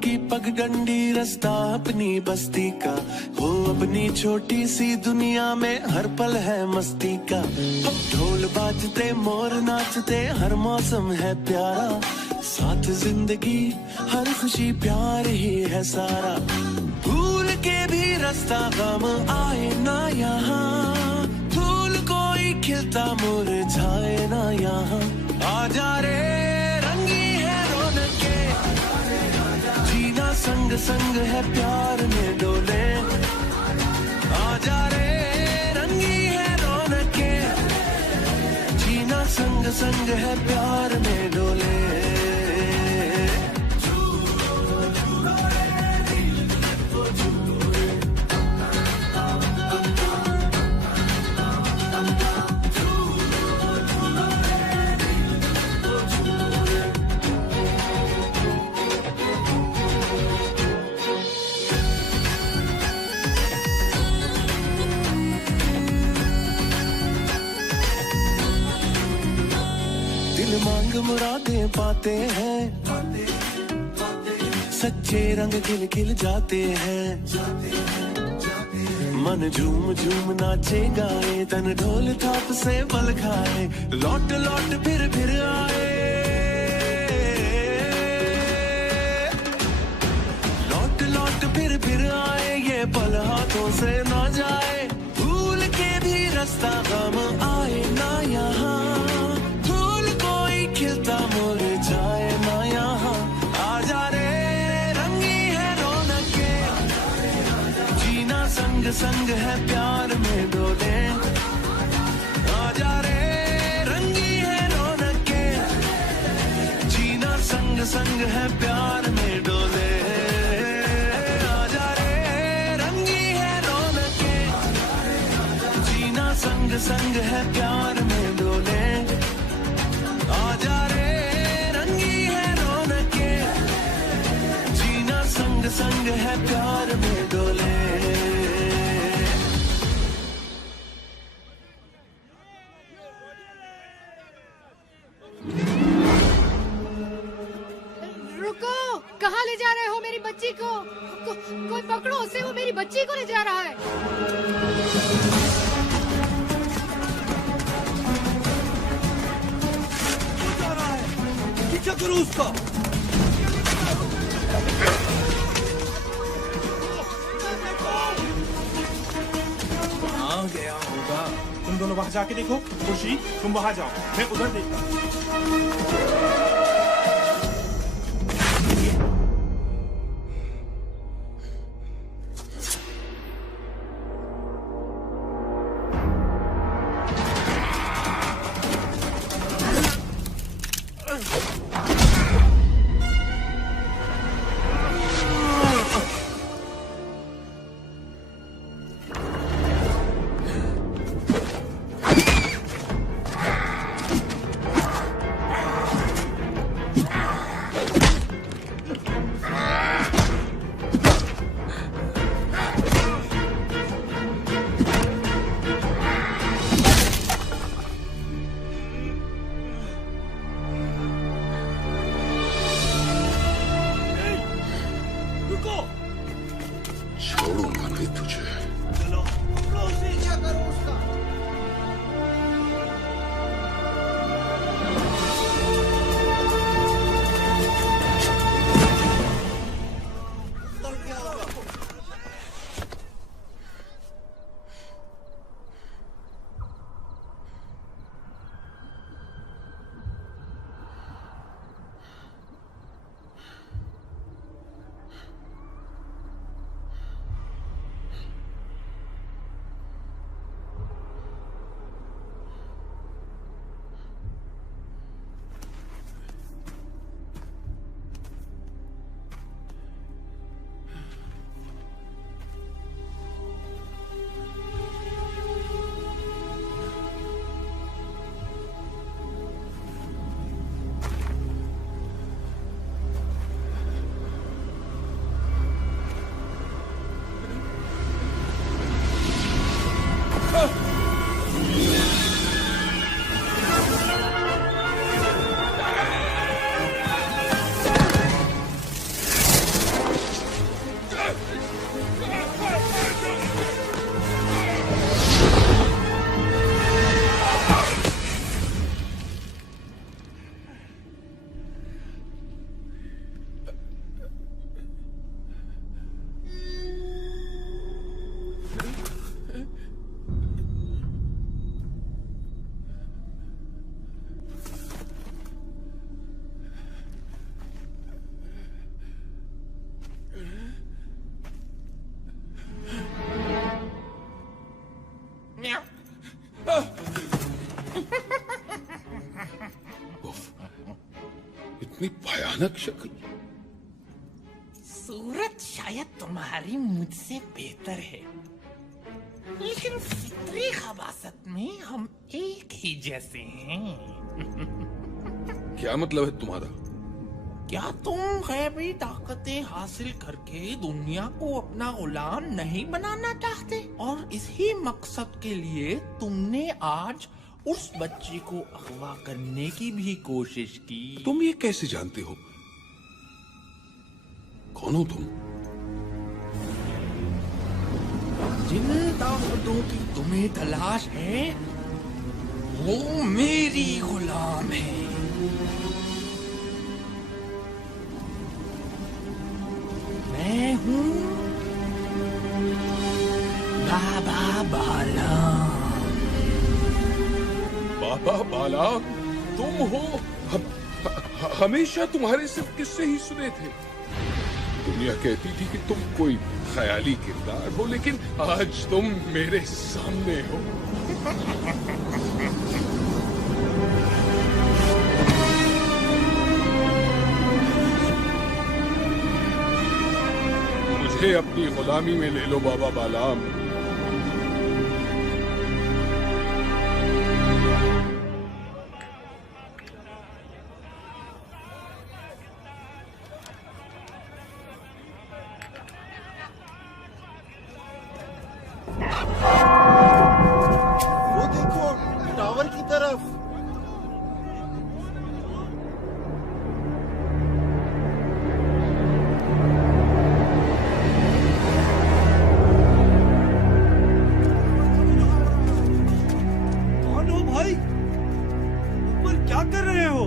की पगडंडी रास्ता अपनी बस्ती का, हो अपनी छोटी सी दुनिया में हर पल है मस्ती का। ढोल बाजते मोर नाचते हर मौसम है प्यारा, साथ जिंदगी हर खुशी प्यार ही है सारा। भूल के भी रास्ता गम आए ना यहाँ, फूल कोई खिलता मुरझाए ना यहाँ। आजा रे रंगी है रौनके, जीना संग संग है प्यार में डोले। आजा रे रंगी है रौनके, जीना संग संग है प्यार में डोले। मांग मुरादें पाते हैं, सच्चे रंग खिल खिल जाते हैं। मन झूम झूम नाचे गाए, तन ढोल थाप से बल खाए। लौट लौट फिर आए, लौट लौट फिर आए। ये पल हाथों से ना जाए, भूल के भी रास्ता गम आए ना यहाँ। खिलता मुरझाए ना यहाँ। आजा रे रंगी है रौनके, जीना संग संग है प्यार में डोले। आजा रे रंगी है रौनके, जीना संग संग है प्यार में डोले। आजा रे रंगी है रौनके, जीना संग संग है प्यार में डोले। आजा रे रंगी है रौनके, जीना संग संग है प्यार में डोले। रुको, कहाँ ले जा रहे हो मेरी बच्ची को? कोई पकड़ो उसे, वो मेरी बच्ची को ले जा रहा है। पीछा करो उसका। आ गया होगा। तुम दोनों वहां जाके देखो। खुशी तुम वहां जाओ, मैं उधर देखता हूँ। उफ, इतनी भयानक शक्ल। सूरत शायद तुम्हारी मुझसे बेहतर है, लेकिन फितरी खबासत में हम एक ही जैसे हैं। क्या मतलब है तुम्हारा? क्या तुम गैबी ताकतें हासिल करके दुनिया को अपना गुलाम नहीं बनाना चाहते? और इसी मकसद के लिए तुमने आज उस बच्ची को अगवा करने की भी कोशिश की। तुम ये कैसे जानते हो? कौन हो तुम? जिन ताकतों की तुम्हें तलाश है वो मेरी गुलाम है। मैं हूँ बाबा बालाम। बाबा बालाम तुम हो? हमेशा तुम्हारे सिर्फ किस्से ही सुने थे। दुनिया कहती थी कि तुम कोई ख्याली किरदार हो, लेकिन आज तुम मेरे सामने हो। मुझे अपनी गुलामी में ले लो बाबा बालाम। वो देखो टावर की तरफ। कौन हो भाई? ऊपर क्या कर रहे हो?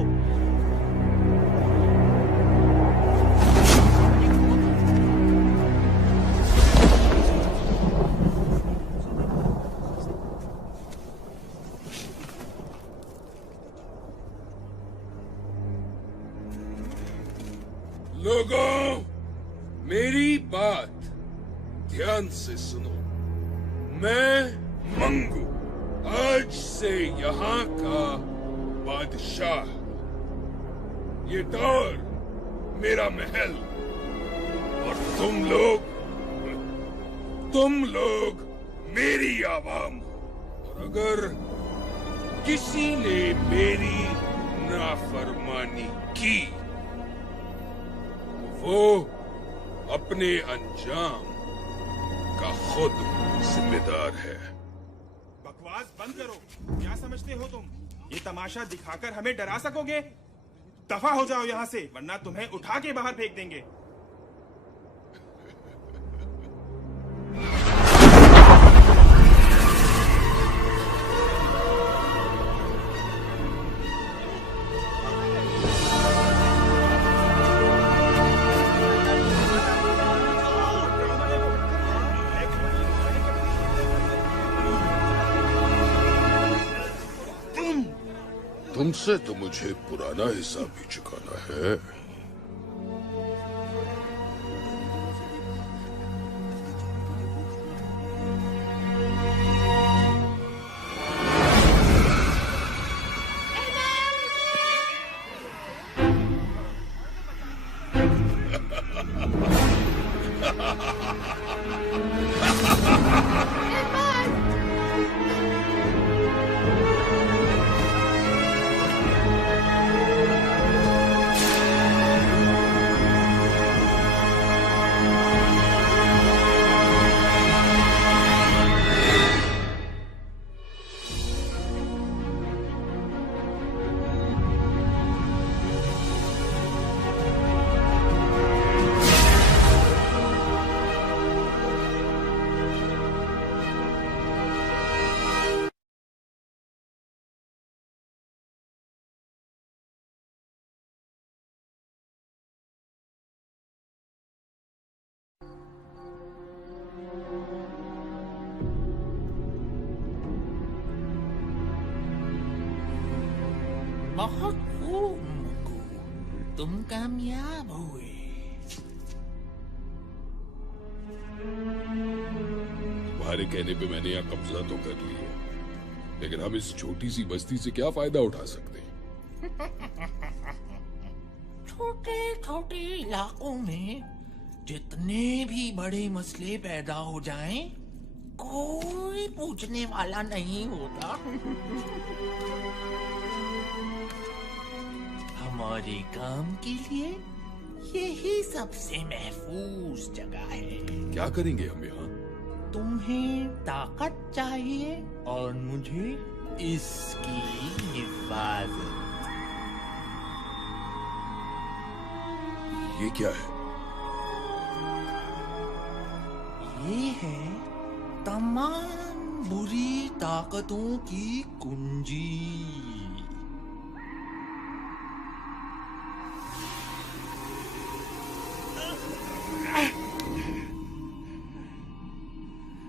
लोगों, मेरी बात ध्यान से सुनो। मैं मंगू आज से यहाँ का बादशाह। ये टावर मेरा महल और तुम लोग मेरी आवाम हो। और अगर किसी ने मेरी नाफरमानी की वो अपने अंजाम का खुद जिम्मेदार है। बकवास बंद करो। क्या समझते हो तुम? ये तमाशा दिखाकर हमें डरा सकोगे? दफा हो जाओ यहाँ से, वरना तुम्हें उठा के बाहर फेंक देंगे। तुमसे तो मुझे पुराना हिसाब भी चुकाना है। बहुत खूब मुक्कू, तुम कामयाब हुए। तुम्हारे कहने पे मैंने यहाँ कब्जा तो कर लिया, लेकिन हम इस छोटी सी बस्ती से क्या फायदा उठा सकते हैं? छोटे छोटे इलाकों में जितने भी बड़े मसले पैदा हो जाएं, कोई पूछने वाला नहीं होता। हमारे काम के लिए यही सबसे महफूज जगह है। क्या करेंगे हम यहाँ? तुम्हें ताकत चाहिए और मुझे इसकी हिफाजत। ये क्या है? ये है तमाम बुरी ताकतों की कुंजी।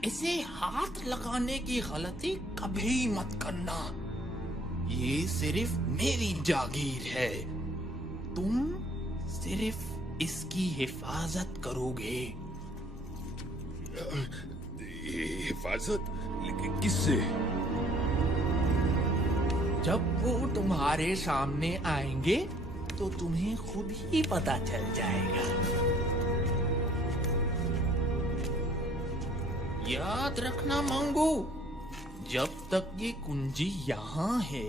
इसे हाथ लगाने की गलती कभी मत करना। ये सिर्फ मेरी जागीर है। तुम सिर्फ इसकी हिफाजत करोगे। हिफाजत? लेकिन किससे? जब वो तुम्हारे सामने आएंगे तो तुम्हें खुद ही पता चल जाएगा। याद रखना मंगू, जब तक ये कुंजी यहाँ है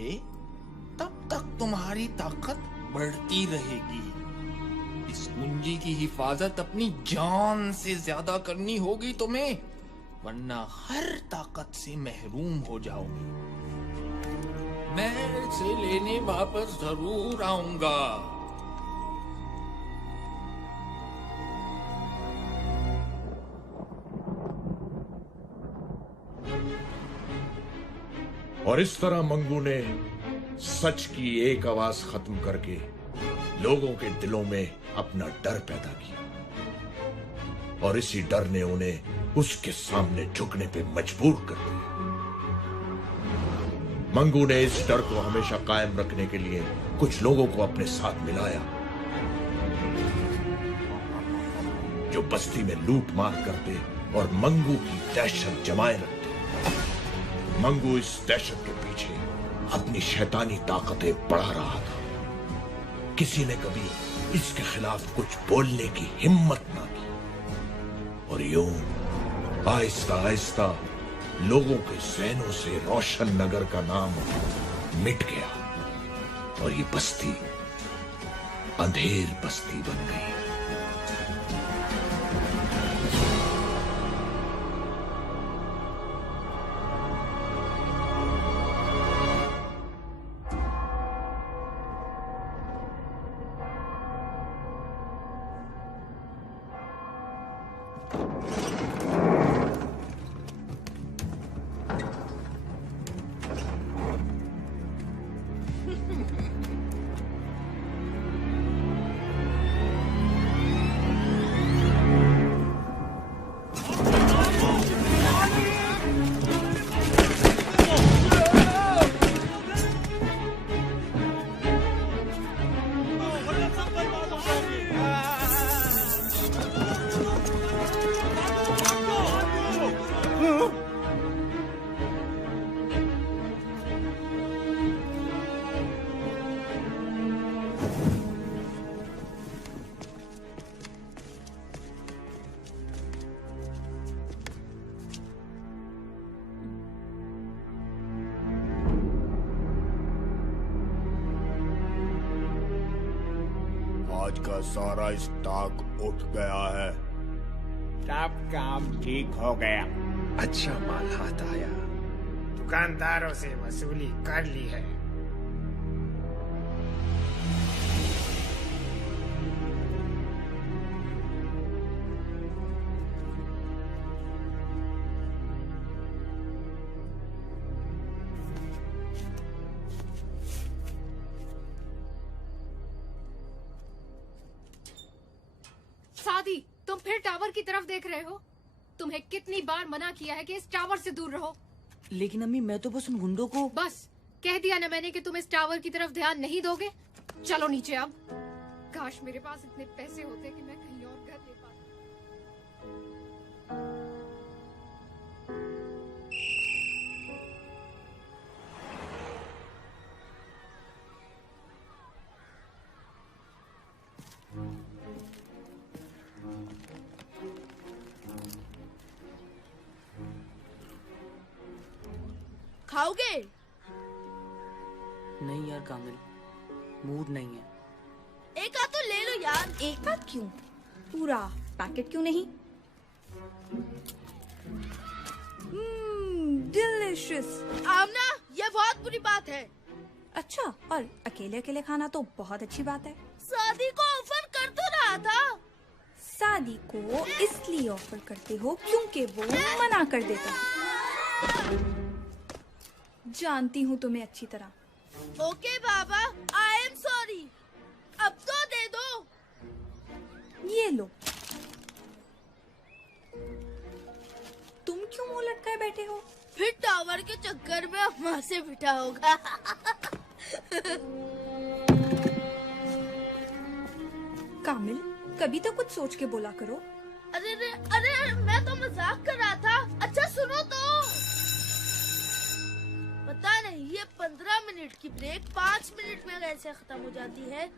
तब तक तुम्हारी ताकत बढ़ती रहेगी। इस कुंजी की हिफाजत अपनी जान से ज्यादा करनी होगी तुम्हें, वरना हर ताकत से महरूम हो जाओगे। मैं इसे लेने वापस जरूर आऊंगा। और इस तरह मंगू ने सच की एक आवाज खत्म करके लोगों के दिलों में अपना डर पैदा किया, और इसी डर ने उन्हें उसके सामने झुकने पे मजबूर कर दिया। मंगू ने इस डर को हमेशा कायम रखने के लिए कुछ लोगों को अपने साथ मिलाया, जो बस्ती में लूट मार करते और मंगू की दहशत जमाए रखते। मंगू इस दहशत के पीछे अपनी शैतानी ताकतें बढ़ा रहा था। किसी ने कभी इसके खिलाफ कुछ बोलने की हिम्मत ना की, और यूं आहिस्ता आहिस्ता लोगों के ज़हनों से रोशन नगर का नाम मिट गया, और ये बस्ती अंधेर बस्ती बन गई। आज का सारा स्टॉक उठ गया है। सब काम ठीक हो गया। अच्छा माल हाथ आया। दुकानदारों से वसूली कर ली है। सादी, तुम फिर टावर की तरफ देख रहे हो? तुम्हें कितनी बार मना किया है कि इस टावर से दूर रहो। लेकिन अम्मी, मैं तो बस उन गुंडों को। बस कह दिया ना मैंने कि तुम इस टावर की तरफ ध्यान नहीं दोगे। चलो नीचे अब। काश मेरे पास इतने पैसे होते कि मैं कहीं और घर ले पाती। खाओगे? नहीं यार कामिल, मूड नहीं है। एक आध तो ले लो यार। एक आध क्यों, पूरा पैकेट क्यों नहीं? डिलिशियस। आमना, ये बहुत बुरी बात है। अच्छा, और अकेले अकेले खाना तो बहुत अच्छी बात है। शादी को ऑफर कर तो रहा था। शादी को इसलिए ऑफर करते हो क्योंकि वो मना कर देता है। जानती हूँ तुम्हें अच्छी तरह। Okay Baba, I am sorry. अब तो दे दो। ये लो। तुम क्यों मुंह लटकाए बैठे हो? फिर टावर के चक्कर में अम्मा से बिठा होगा। कामिल, कभी तो कुछ सोच के बोला करो। अरे अरे अरे, मैं तो मजाक कर रहा था। अच्छा सुनो तो। पता नहीं ये 15 मिनट की ब्रेक 5 मिनट में कैसे खत्म हो जाती है।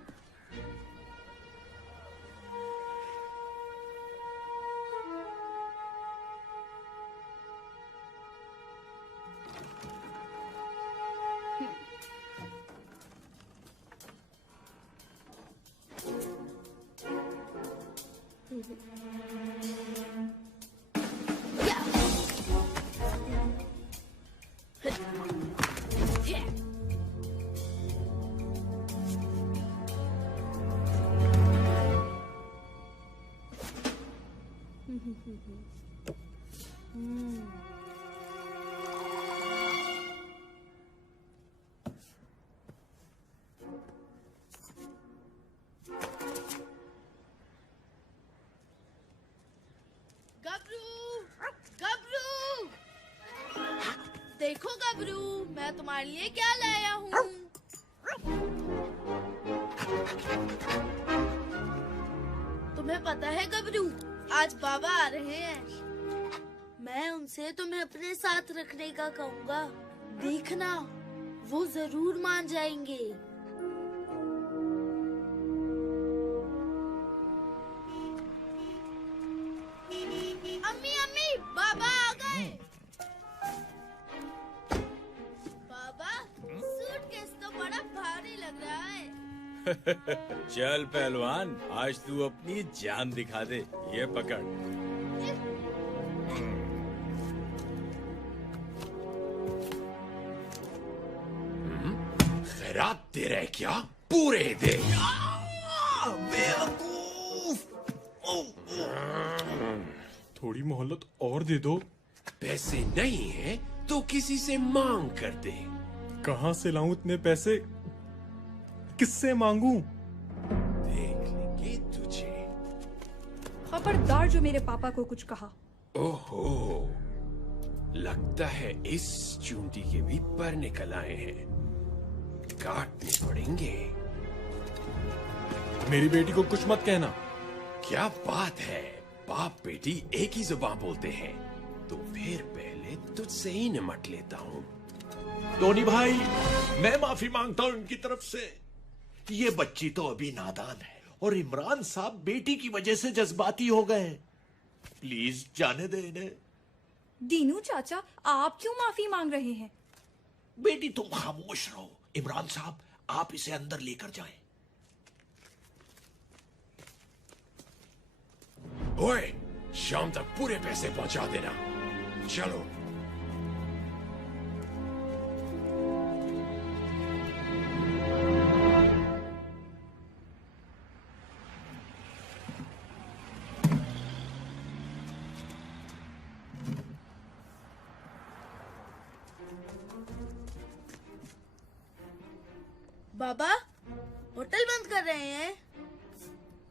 देखो गबरू, मैं तुम्हारे लिए क्या लाया हूँ। तुम्हें पता है गबरू, आज बाबा आ रहे हैं। मैं उनसे तुम्हें अपने साथ रखने का कहूँगा। देखना, वो जरूर मान जाएंगे। अम्मी अम्मी, बाबा आ गए। सूटकेस तो बड़ा भारी लग रहा है। चल पहलवान, आज तू अपनी जान दिखा दे। ये पकड़। खैरात दे रहे क्या? पूरे दे। बेवकूफ। थोड़ी मोहलत और दे दो। पैसे नहीं है तो किसी से मांग कर दे। कहाँ से लाऊं इतने पैसे? किससे मांगू? देख लेंगे तुझे। खबरदार जो मेरे पापा को कुछ कहा। ओहो, लगता है इस चूंटी के भी पर निकल आए हैं। काटने पड़ेंगे। मेरी बेटी को कुछ मत कहना। क्या बात है, बाप बेटी एक ही जुबान बोलते हैं। तो फिर पहले तुझसे ही निमट लेता हूँ। टोनी भाई, मैं माफी मांगता हूँ इनकी तरफ से। ये बच्ची तो अभी नादान है और इमरान साहब बेटी की वजह से जज्बाती हो गए। प्लीज जाने दे इन्हें। दीनू चाचा, आप क्यों माफी मांग रहे हैं? बेटी तुम खामोश रहो। इमरान साहब, आप इसे अंदर लेकर जाएं। ओए, शाम तक पूरे पैसे पहुंचा देना। चलो। बाबा, होटल बंद कर रहे हैं।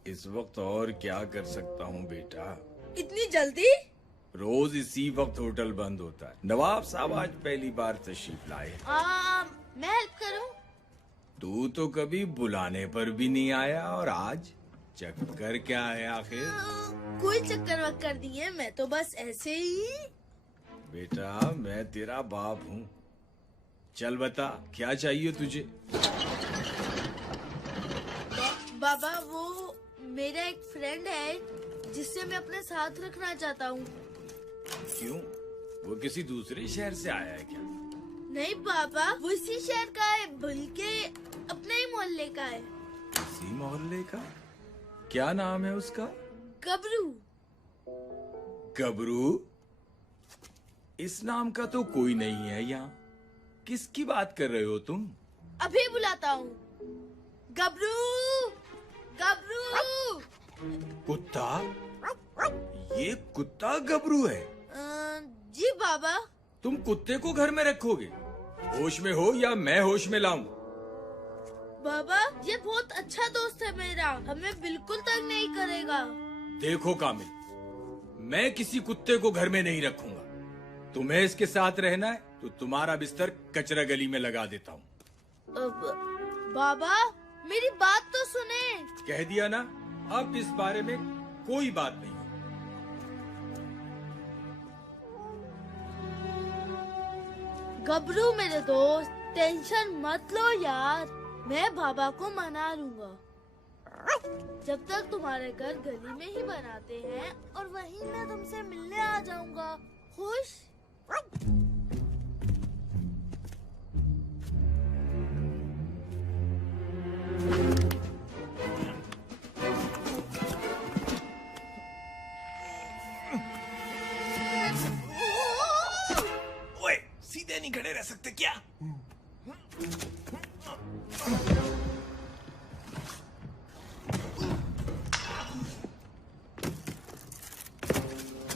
इस वक्त और क्या कर सकता हूँ बेटा? इतनी जल्दी? रोज इसी वक्त होटल बंद होता है। नवाब साहब आज पहली बार तशरीफ लाए। मैं हेल्प करूं? तू तो कभी बुलाने पर भी नहीं आया और आज चक्कर क्या है आखिर? कोई चक्कर वक्कर नहीं है, मैं तो बस ऐसे ही। बेटा, मैं तेरा बाप हूँ। चल बता, क्या चाहिए तुझे? बाबा, वो मेरा एक फ्रेंड है जिससे मैं अपने साथ रखना चाहता हूँ। क्यों? वो किसी दूसरे शहर से आया है क्या? नहीं पापा, वो इसी शहर का है, बल्कि अपने ही मोहल्ले का है। इसी मोहल्ले का? क्या नाम है उसका? गबरू। गबरू? इस नाम का तो कोई नहीं है यहाँ। किसकी बात कर रहे हो तुम? अभी बुलाता हूँ। गबरू, गबरू। कुत्ता? ये कुत्ता गबरू है? जी बाबा। तुम कुत्ते को घर में रखोगे? होश में हो या मैं होश में लाऊं? बाबा, ये बहुत अच्छा दोस्त है मेरा, हमें बिल्कुल तंग नहीं करेगा। देखो कामिल, मैं किसी कुत्ते को घर में नहीं रखूंगा। तुम्हें इसके साथ रहना है तो तुम्हारा बिस्तर कचरा गली में लगा देता हूँ। बाबा, मेरी बात तो सुने। कह दिया ना, अब इस बारे में कोई बात नहीं। गबरू मेरे दोस्त, टेंशन मत लो यार, मैं बाबा को मना लूंगा। जब तक तुम्हारे घर गली में ही बनाते हैं और वहीं मैं तुमसे मिलने आ जाऊंगा। खुश? ओए, सीधे नहीं खड़े रह सकते क्या?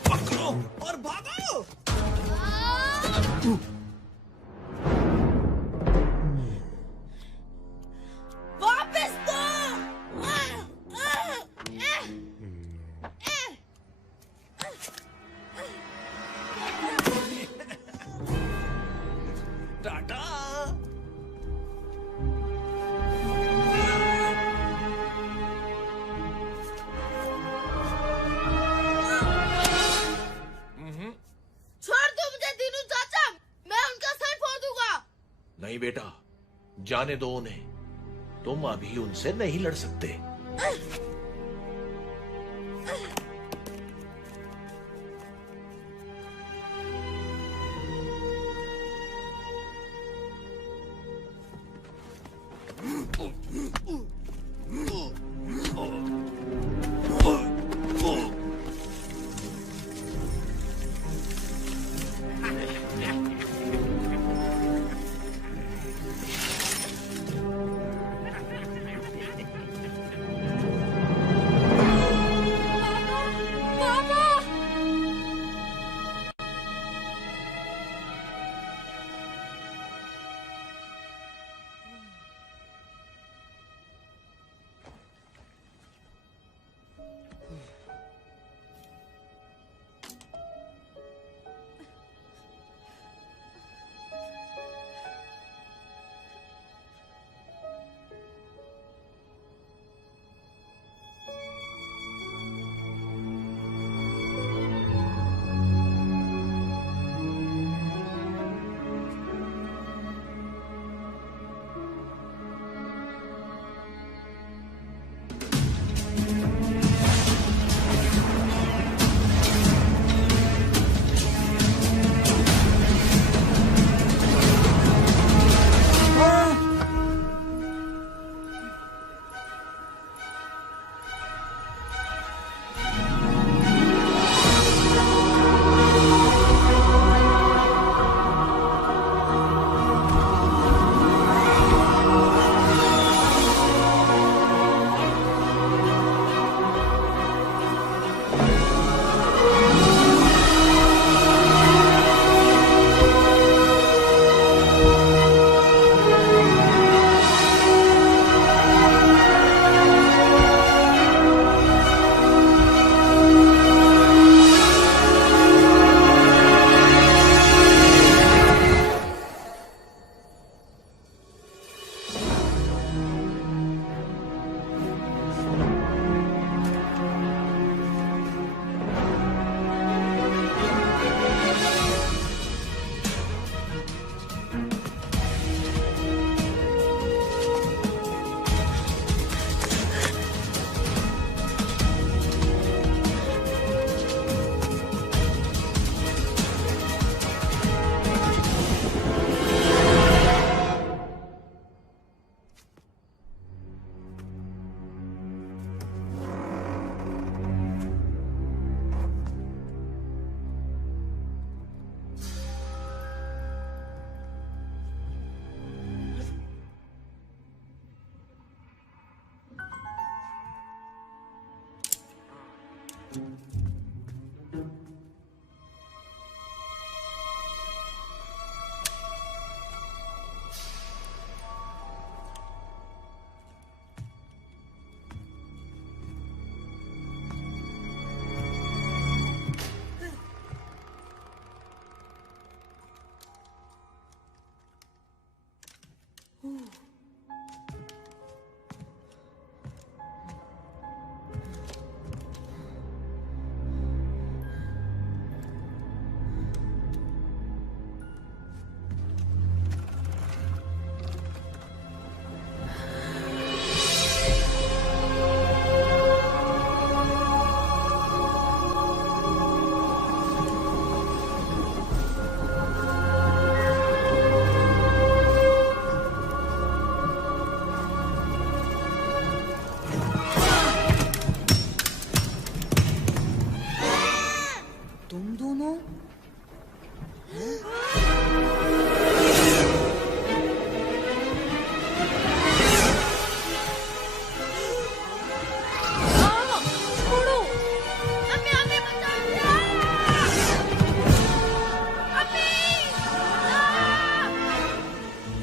पकड़ो और भागो। वापस दो। टाटा। छोड़ दो मुझे दीनू चाचा, मैं उनका सर फोड़ दूंगा। नहीं बेटा, जाने दो उन्हें। तुम अभी उनसे नहीं लड़ सकते।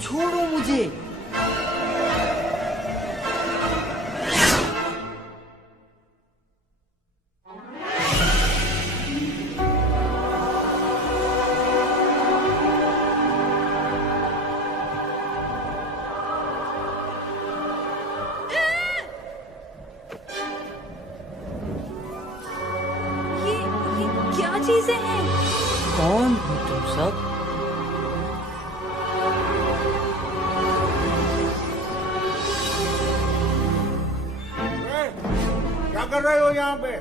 छोड़ो मुझे। ये क्या चीजें हैं? कौन हो तुम सब? क्या कर रहे हो यहाँ पे?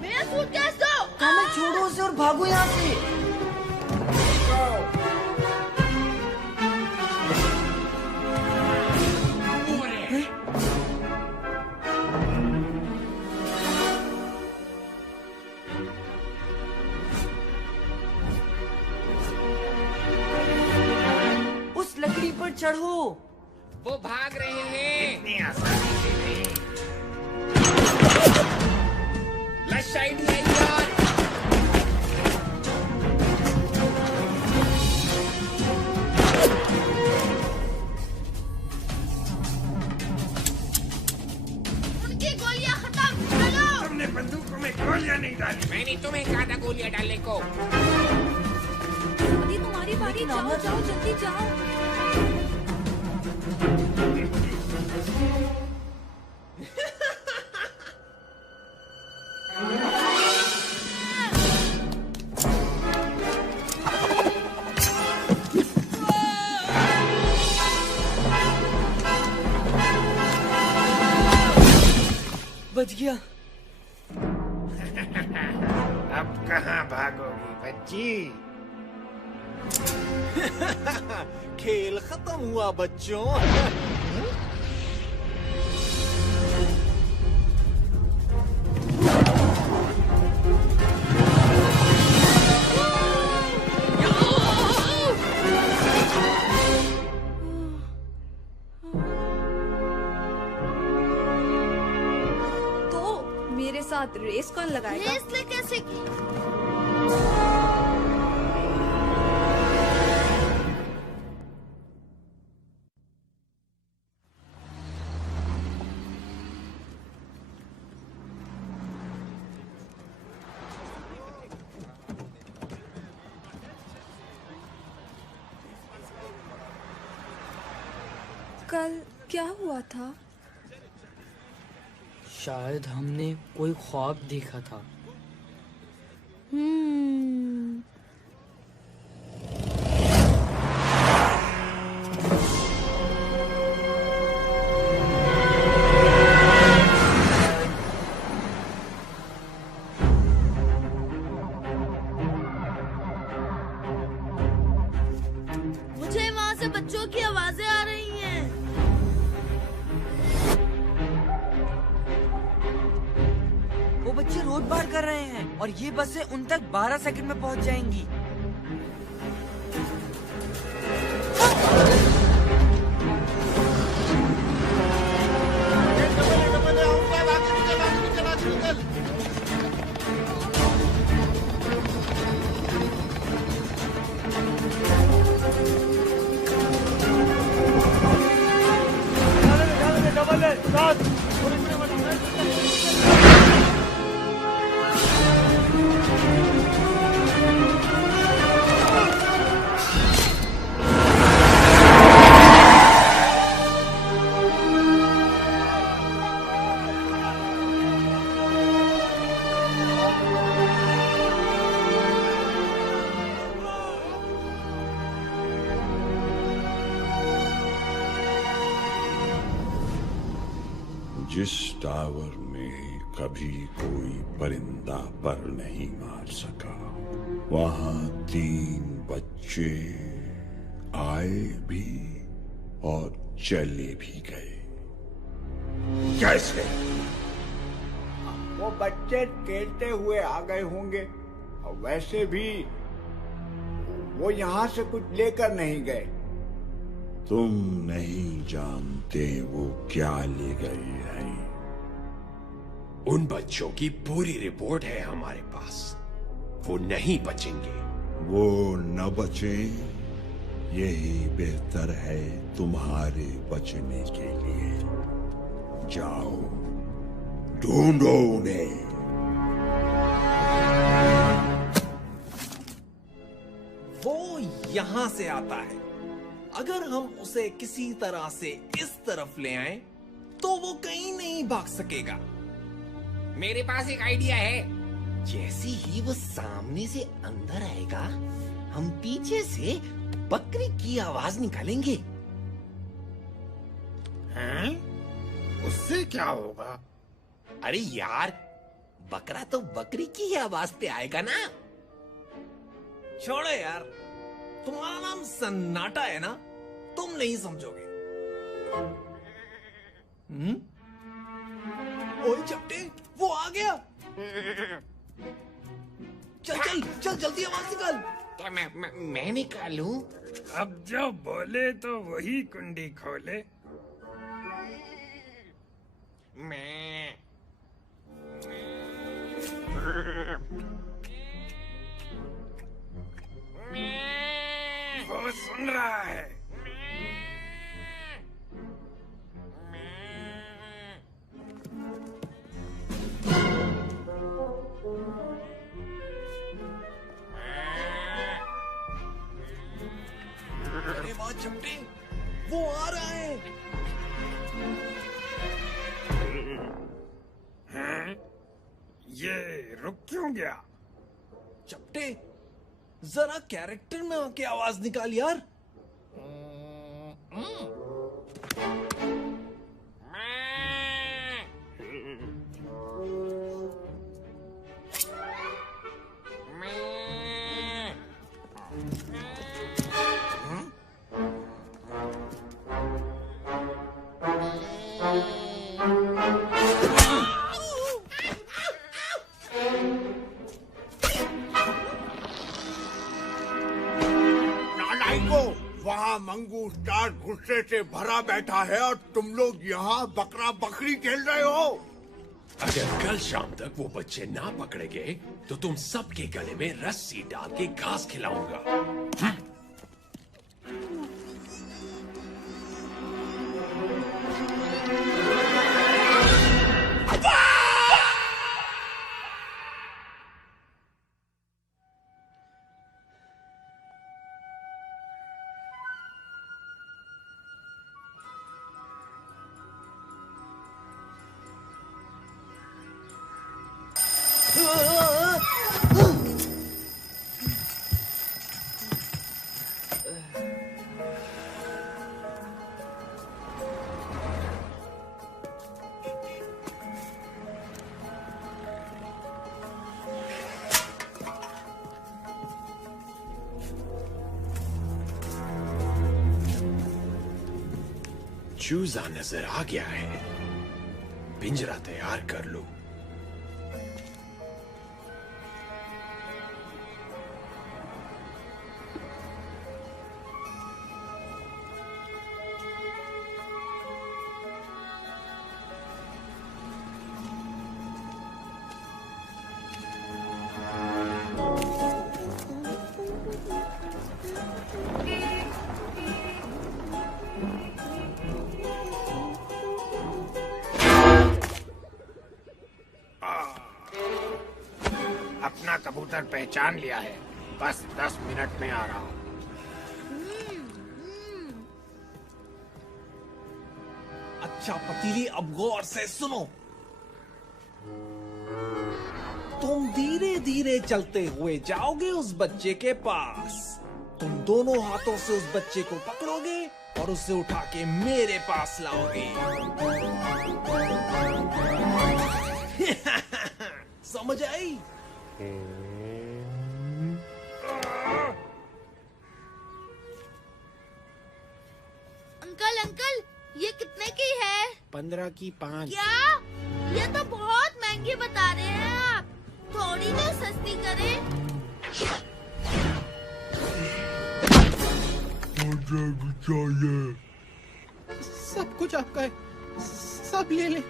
मेरा सूटकेस दो। कामल छोड़ो उसे और भागो यहाँ से। उस लकड़ी पर चढ़ो। वो भाग रहे हैं। इतनी आसानी से नहीं। लेट्स साइड यार। उनकी गोलियां खत्म। चलो। तुमने बंदूकों में गोलियां नहीं डाली। मैंने तुम्हें कहा था गोलियां डालने को। अभी तुम्हारी बारी, जाओ जाओ जल्दी जाओ। बच गया। अब कहाँ भागोगी बच्ची? खेल खत्म हुआ बच्चों। तो मेरे साथ रेस कौन लगाएगा? रेस ले कैसे की? कल क्या हुआ था? शायद हमने कोई ख्वाब देखा था। मुझे वहाँ से बच्चों की आवाजें आ रही हैं। वो बच्चे रोड पार कर रहे हैं और ये बसें उन तक 12 सेकंड में पहुंच जाएंगी। जिस टावर में कभी कोई परिंदा पर नहीं मार सका, वहां 3 बच्चे आए भी और चले भी गए। कैसे? वो बच्चे खेलते हुए आ गए होंगे, और वैसे भी वो यहाँ से कुछ लेकर नहीं गए। तुम नहीं जानते वो क्या ले गए हैं। उन बच्चों की पूरी रिपोर्ट है हमारे पास। वो नहीं बचेंगे। वो न बचे, यही बेहतर है तुम्हारे बचने के लिए। जाओ, ढूंढो उन्हें। वो यहाँ से आता है। अगर हम उसे किसी तरह से इस तरफ ले आए तो वो कहीं नहीं भाग सकेगा। मेरे पास एक आइडिया है। जैसे ही वो सामने से अंदर आएगा, हम पीछे से बकरी की आवाज निकालेंगे। हैं? उससे क्या होगा? अरे यार, बकरा तो बकरी की ही आवाज पे आएगा ना। छोड़ो यार, तुम्हारा नाम सन्नाटा है ना, तुम नहीं समझोगे। ओए चपटे, वो आ गया। चल चल चल, जल्दी आवाज निकाल। क्या मैं निकालूं? अब जो बोले तो वही कुंडी खोले। मैं वो सुन रहा है। अरे वाह चपटे, वो आ रहा है। हैं? ये रुक क्यों गया? चपटे, जरा कैरेक्टर में आके आवाज निकाल यार। वहाँ मंगू स्टार गुस्से से भरा बैठा है और तुम लोग यहाँ बकरा बकरी खेल रहे हो। अगर कल शाम तक वो बच्चे ना पकड़े गए तो तुम सबके गले में रस्सी डाल के घास खिलाऊंगा। चूजा नजर आ गया है। पिंजरा तैयार कर लो। अपना कबूतर पहचान लिया है। बस 10 मिनट में आ रहा हूँ। अच्छा पतीली, अब गौर से सुनो। तुम धीरे धीरे चलते हुए जाओगे उस बच्चे के पास। तुम दोनों हाथों से उस बच्चे को पकड़ोगे और और उसे उठा के मेरे पास लाओगे। समझ आई? अंकल अंकल, ये कितने की है? 15 की 5। क्या? ये तो बहुत महंगी बता रहे हैं आप। थोड़ी तो सस्ती करें। मुझे भी चाहिए। सब कुछ आपका है, सब ले ले।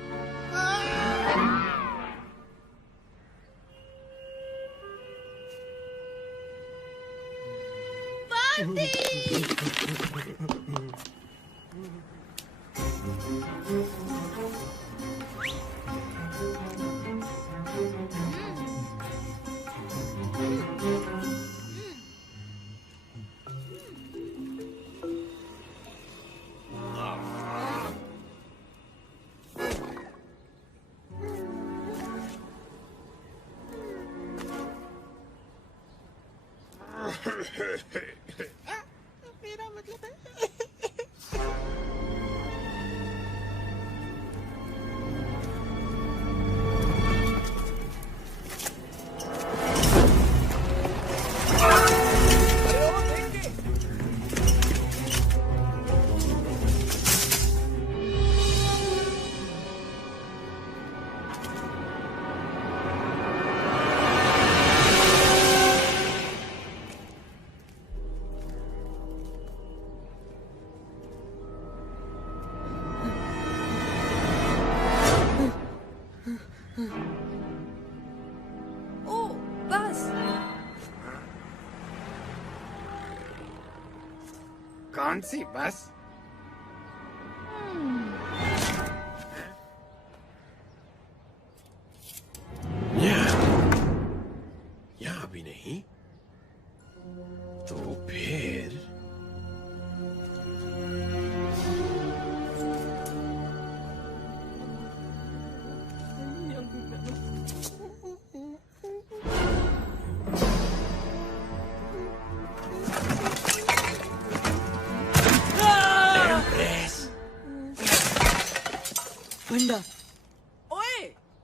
मेरा मतलब है कौन सी बस? यहाँ भी नहीं तो फिर बंडा, ओए,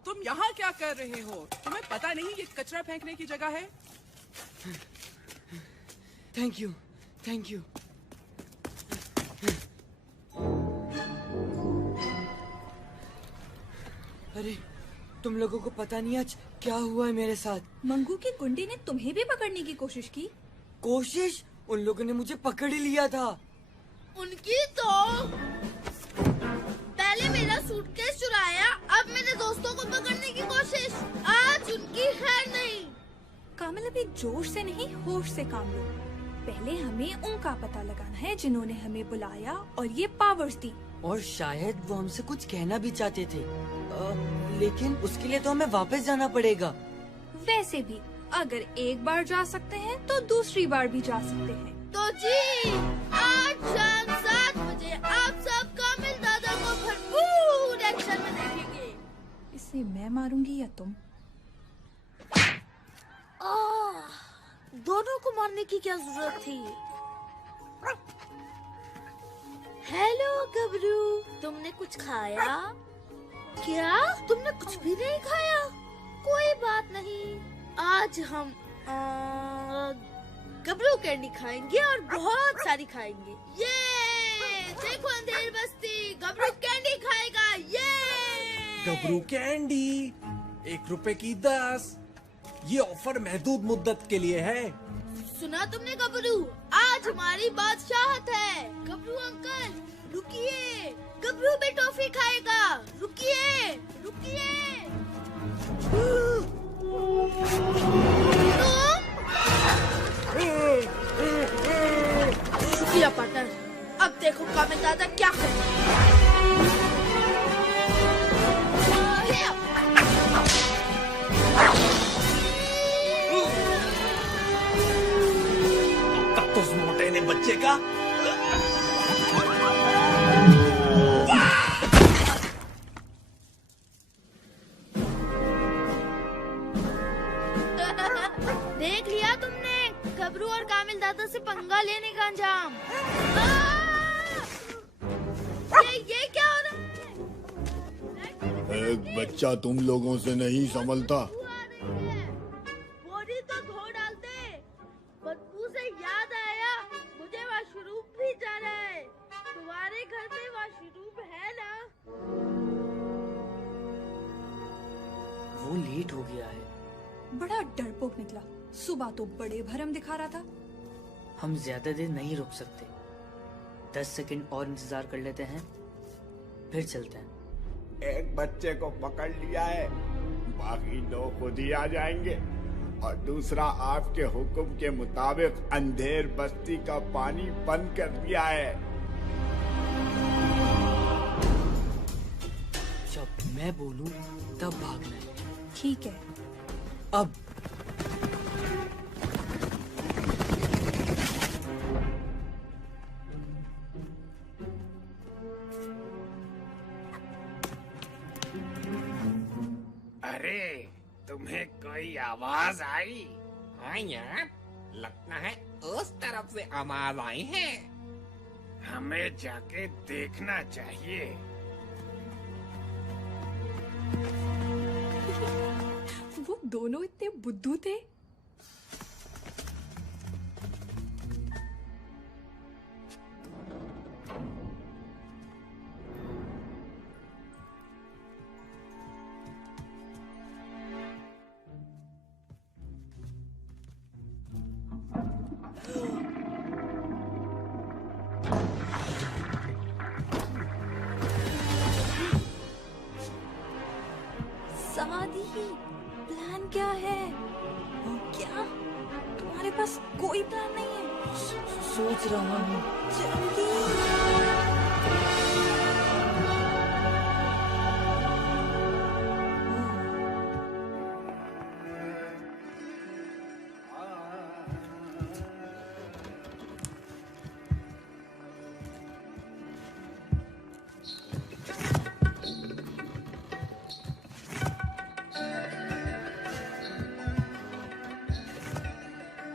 तुम यहाँ क्या कर रहे हो? तुम्हें पता नहीं ये कचरा फेंकने की जगह है? Thank you, thank you. अरे, तुम लोगों को पता नहीं आज क्या हुआ है मेरे साथ। मंगू की गुंडी ने तुम्हें भी पकड़ने की कोशिश की। कोशिश? उन लोगों ने मुझे पकड़ ही लिया था। उनकी तो पहले मेरा सूटकेस चुराया, अब मेरे दोस्तों को पकड़ने की कोशिश। आज उनकी खैर नहीं। कामिल, अभी जोश से नहीं होश से काम लो। पहले हमें उनका पता लगाना है जिन्होंने हमें बुलाया और ये पावर्स दी। और शायद वो हमसे कुछ कहना भी चाहते थे, लेकिन उसके लिए तो हमें वापस जाना पड़ेगा। वैसे भी अगर एक बार जा सकते हैं तो दूसरी बार भी जा सकते हैं। तो जी, आज शाम 7 बजे आप सब कामिल दादा को भरपूर एक्शन में देखेंगे। इसे मैं मारूंगी या तुम? दोनों को मारने की क्या जरूरत थी? हेलो गबरू, तुमने कुछ खाया? क्या तुमने कुछ भी नहीं खाया? कोई बात नहीं, आज हम गबरू कैंडी खाएंगे और बहुत सारी खाएंगे। ये देखो अंधेर बस्ती, गबरू कैंडी खाएगा। ये गबरू कैंडी 1 रुपए की 10। ये ऑफर महदूद मुद्दत के लिए है। सुना तुमने गबरू? आज हमारी बादशाहत है। गबरू अंकल रुकिए, गबरू भी टॉफी खाएगा। रुकिए रुकिए। शुक्रिया पार्टनर। अब देखो कामिल दादा क्या करें। तब तो उस मोटे ने बच्चे का देख लिया तुमने गबरू और कामिल दादा से पंगा लेने का अंजाम। बच्चा तुम लोगों से नहीं संभलता। बोरी तो धो डाल दे। बदबू से याद आया, मुझे वॉशरूम भी जाना है। तुम्हारे घर में वॉशरूम है ना? वो लेट हो गया है। बड़ा डरपोक निकला। सुबह तो बड़े भरम दिखा रहा था। हम ज्यादा देर नहीं रुक सकते। 10 सेकंड और इंतजार कर लेते हैं, फिर चलते हैं। एक बच्चे को पकड़ लिया है, बाकी 2 खुद ही आ जाएंगे। और दूसरा आपके हुक्म के मुताबिक अंधेर बस्ती का पानी बंद कर दिया है। जब मैं बोलूं तब भागना है। ठीक है। अब अरे तुम्हें कोई आवाज आई? हाँ यार, लगता है उस तरफ से आवाज आई है। हमें जाके देखना चाहिए। वो दोनों इतने बुद्धू थे। शादी प्लान क्या है? क्या तुम्हारे पास कोई प्लान नहीं है? सोच रहा हूँ। जल्दी।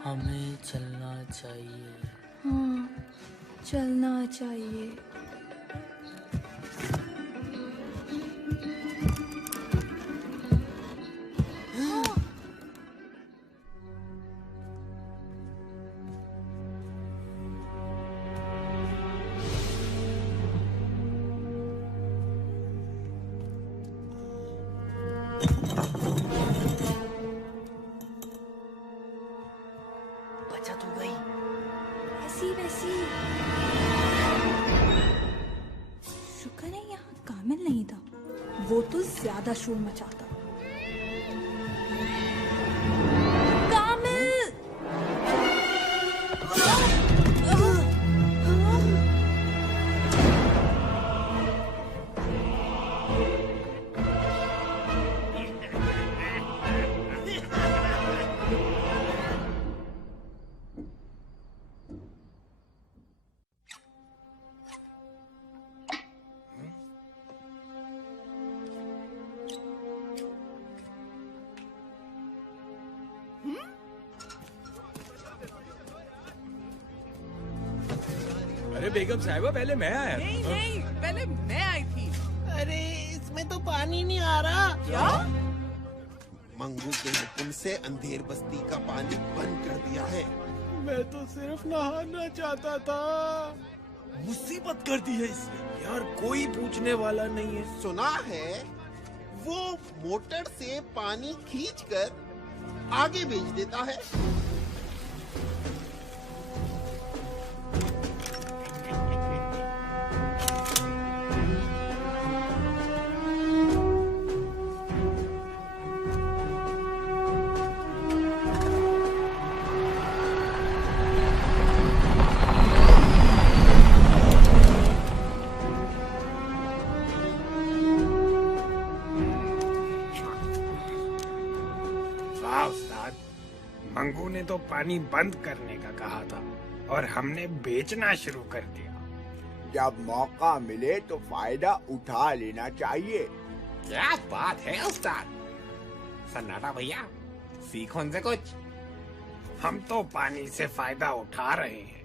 हमें चलना चाहिए। हाँ, चलना चाहिए। बचत हो गई। ऐसी वैसी। शुक्र है यहाँ कामिल नहीं था, वो तो ज्यादा शोर मचाता। कामिल! अरे बेगम साहिबा, पहले मैं आया। नहीं नहीं, पहले मैं आई थी। अरे इसमें तो पानी नहीं आ रहा। क्या? मंगू के हुक्म से अंधेर बस्ती का पानी बंद कर दिया है। मैं तो सिर्फ नहाना चाहता था। मुसीबत कर दी है इसने। यार कोई पूछने वाला नहीं है। सुना है वो मोटर से पानी खींचकर आगे भेज देता है। मंगू ने तो पानी बंद करने का कहा था और हमने बेचना शुरू कर दिया। जब मौका मिले तो फायदा उठा लेना चाहिए। क्या बात है उस्ताद। सन्नाटा भैया, सीखो उनसे कुछ। हम तो पानी से फायदा उठा रहे हैं,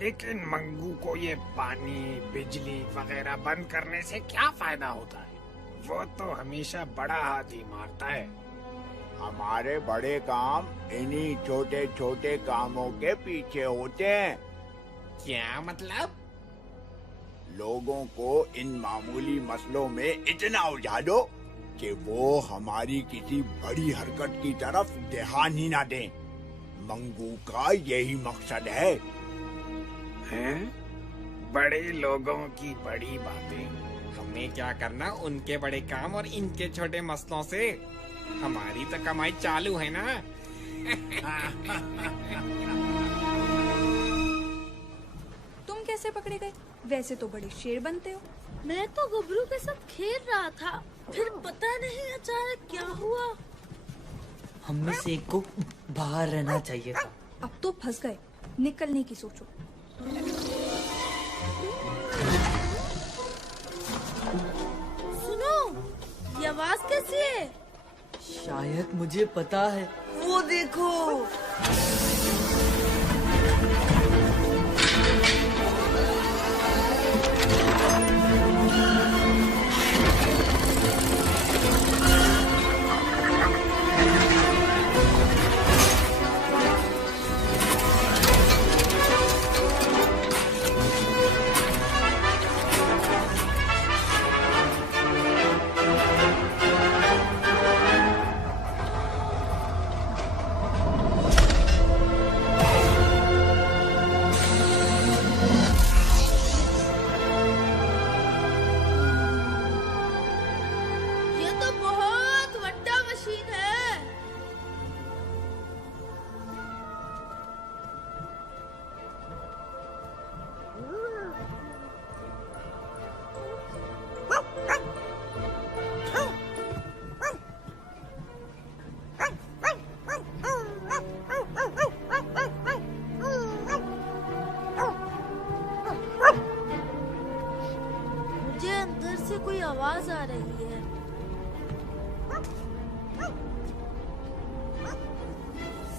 लेकिन मंगू को ये पानी, बिजली वगैरह बंद करने से क्या फायदा होता है? वो तो हमेशा बड़ा हाथी मारता है। हमारे बड़े काम इन्हीं छोटे छोटे कामों के पीछे होते हैं। क्या मतलब? लोगों को इन मामूली मसलों में इतना उलझा दो कि वो हमारी किसी बड़ी हरकत की तरफ ध्यान ही ना दें। मंगू का यही मकसद है। हैं? बड़े लोगों की बड़ी बातें। हमें क्या करना उनके बड़े काम और इनके छोटे मसलों से? हमारी तो कमाई चालू है ना। तुम कैसे पकड़े गए? वैसे तो बड़े शेर बनते हो। मैं तो गबरू के साथ खेल रहा था, फिर पता नहीं अचानक क्या हुआ। हम में से एक को बाहर रहना चाहिए था। अब तो फंस गए, निकलने की सोचो। सुनो, ये आवाज कैसी है? शायद मुझे पता है। वो देखो। कोई आवाज आ रही है।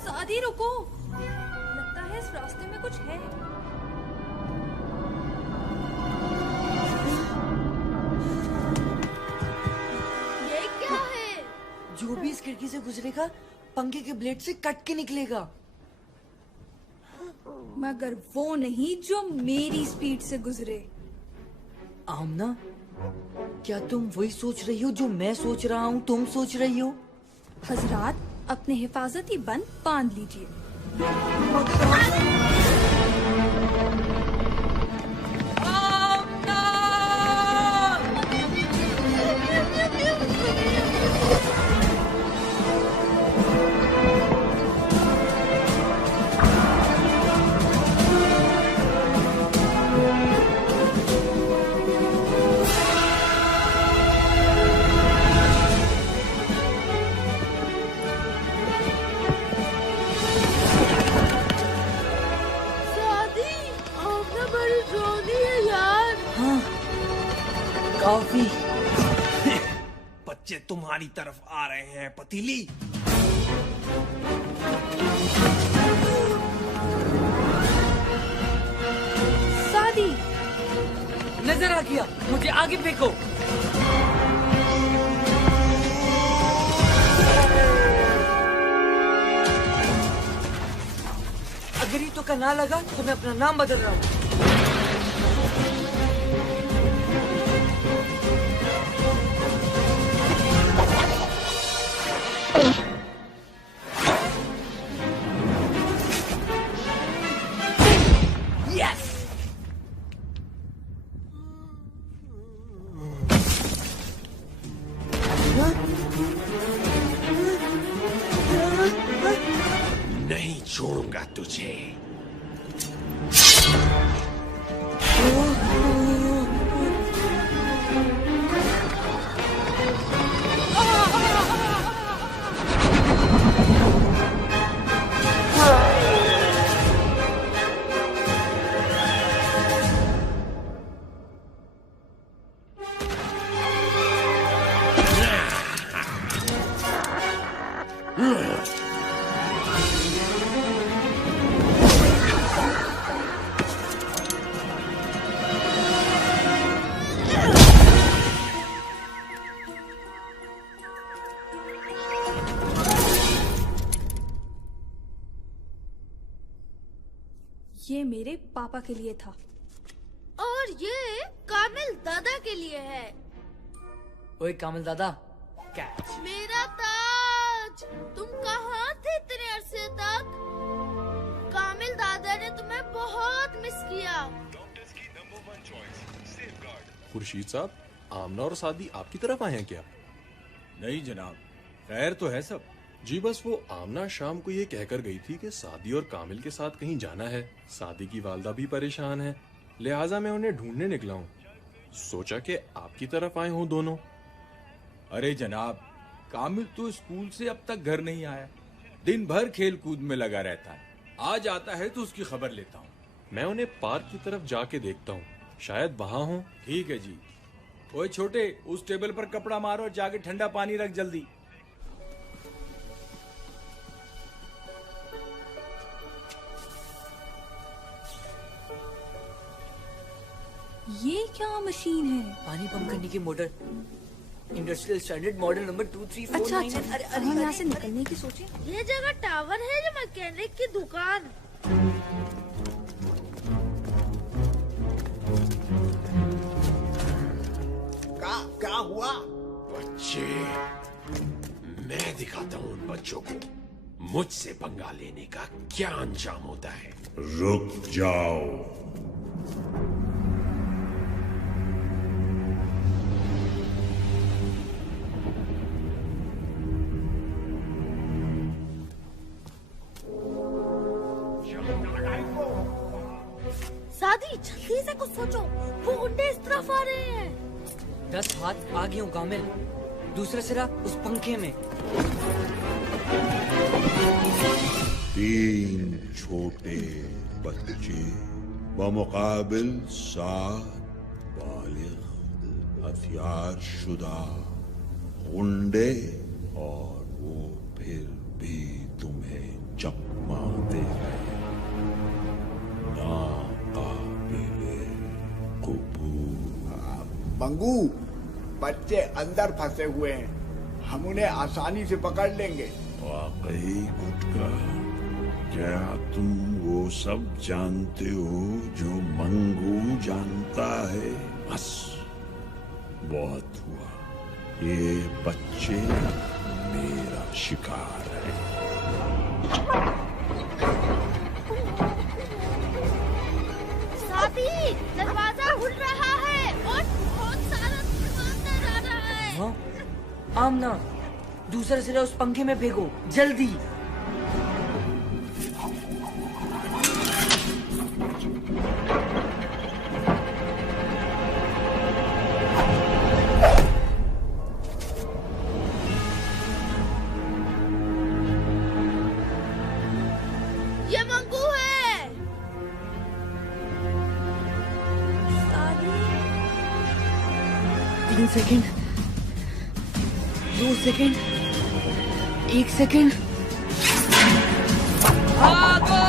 सादी रुको, लगता है इस रास्ते में कुछ है। ये क्या है? जो भी इस खिड़की से गुजरेगा पंखे के ब्लेड से कट के निकलेगा। मगर वो नहीं जो मेरी स्पीड से गुजरे। आमना, क्या तुम वही सोच रही हो जो मैं सोच रहा हूँ? तुम सोच रही हो? हजरात, अपने हिफाजती बंद बांध लीजिए। काफी। बच्चे तुम्हारी तरफ आ रहे हैं पतीली। सादी, नजर आ गया, मुझे आगे फेंको। अगर ये तो का ना लगा तो मैं अपना नाम बदल रहा हूँ। नहीं छोड़ूंगा तुझे। मेरे पापा के लिए था। और ये कामिल दादा के लिए है। ओए कामिल दादा, कैच। मेरा ताज, तुम कहाँ थे इतने अरसे तक? कामिल दादा ने तुम्हें बहुत मिस किया। खुर्शीद साहब, आमना और सादी आपकी तरफ आए हैं क्या? नहीं जनाब, खैर तो है सब। जी बस वो आमना शाम को ये कहकर गई थी कि सादी और कामिल के साथ कहीं जाना है। सादी की वालदा भी परेशान है, लिहाजा मैं उन्हें ढूंढने निकला हूँ। सोचा कि आपकी तरफ आए हों दोनों। अरे जनाब, कामिल तो स्कूल से अब तक घर नहीं आया। दिन भर खेल कूद में लगा रहता है। आज आता है तो उसकी खबर लेता हूँ। मैं उन्हें पार्क की तरफ जाके देखता हूँ, शायद वहाँ हो। ठीक है जी। ओए छोटे, उस टेबल पर कपड़ा मारो और जाके ठंडा पानी रख जल्दी। ये क्या मशीन है? पानी पंप करने की motor. Industrial standard model number 2349। अच्छा अच्छा, अरे हम यहाँ से निकलने की सोचे। ये जगह टावर है या मैकेनिक की दुकान? क्या हुआ? बच्चे, मैं दिखाता हूँ उन बच्चों को मुझसे पंगा लेने का क्या अंजाम होता है। रुक जाओ। सादी, जल्दी से कुछ सोचो, वो गुंडे इस तरफ आ रहे हैं। 10 हाथ आगे हूँ कामिल, दूसरा सिरा उस पंखे में। 3 छोटे बच्चे बमुकाबिल 7 बालिग हथियार शुदा गुंडे, और वो फिर भी तुम्हें चकमा दे रहे। मंगू, बच्चे अंदर फंसे हुए हैं, हम उन्हें आसानी से पकड़ लेंगे। वाकई गुटका, क्या तुम वो सब जानते हो जो मंगू जानता है? बस बहुत हुआ, ये बच्चे मेरा शिकार है। सादी, दरवाजा खुल रहा है और बहुत सारा अंदर आ रहा है। हाँ? आमना, दूसरा सिरा उस पंखे में फेंको, जल्दी। ये मंगू है। 3 सेकंड, 2 सेकंड, 1 सेकंड। भागो!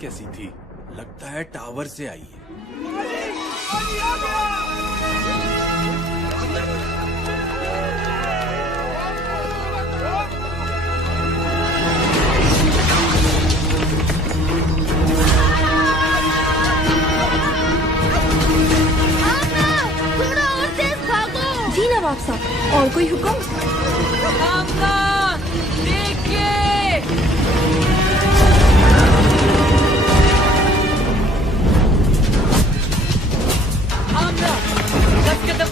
कैसी थी? लगता है टावर से आई है। थोड़ा और तेज भागो। जी नवाब साहब, और कोई हुक्म?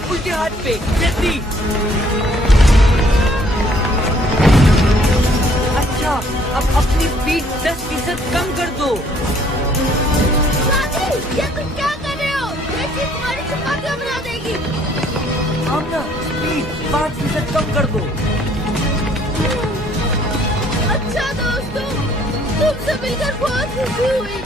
उल्टे हाथ पे जल्दी। अच्छा, अब अपनी स्पीड 10% कम कर दो। ये तुम क्या कर रहे हो? ये चीज तुम्हारी चपातियां बना देगी। आमना, स्पीड 5% कम कर दो। अच्छा दोस्तों, तुमसे मिलकर बहुत खुशी हुई।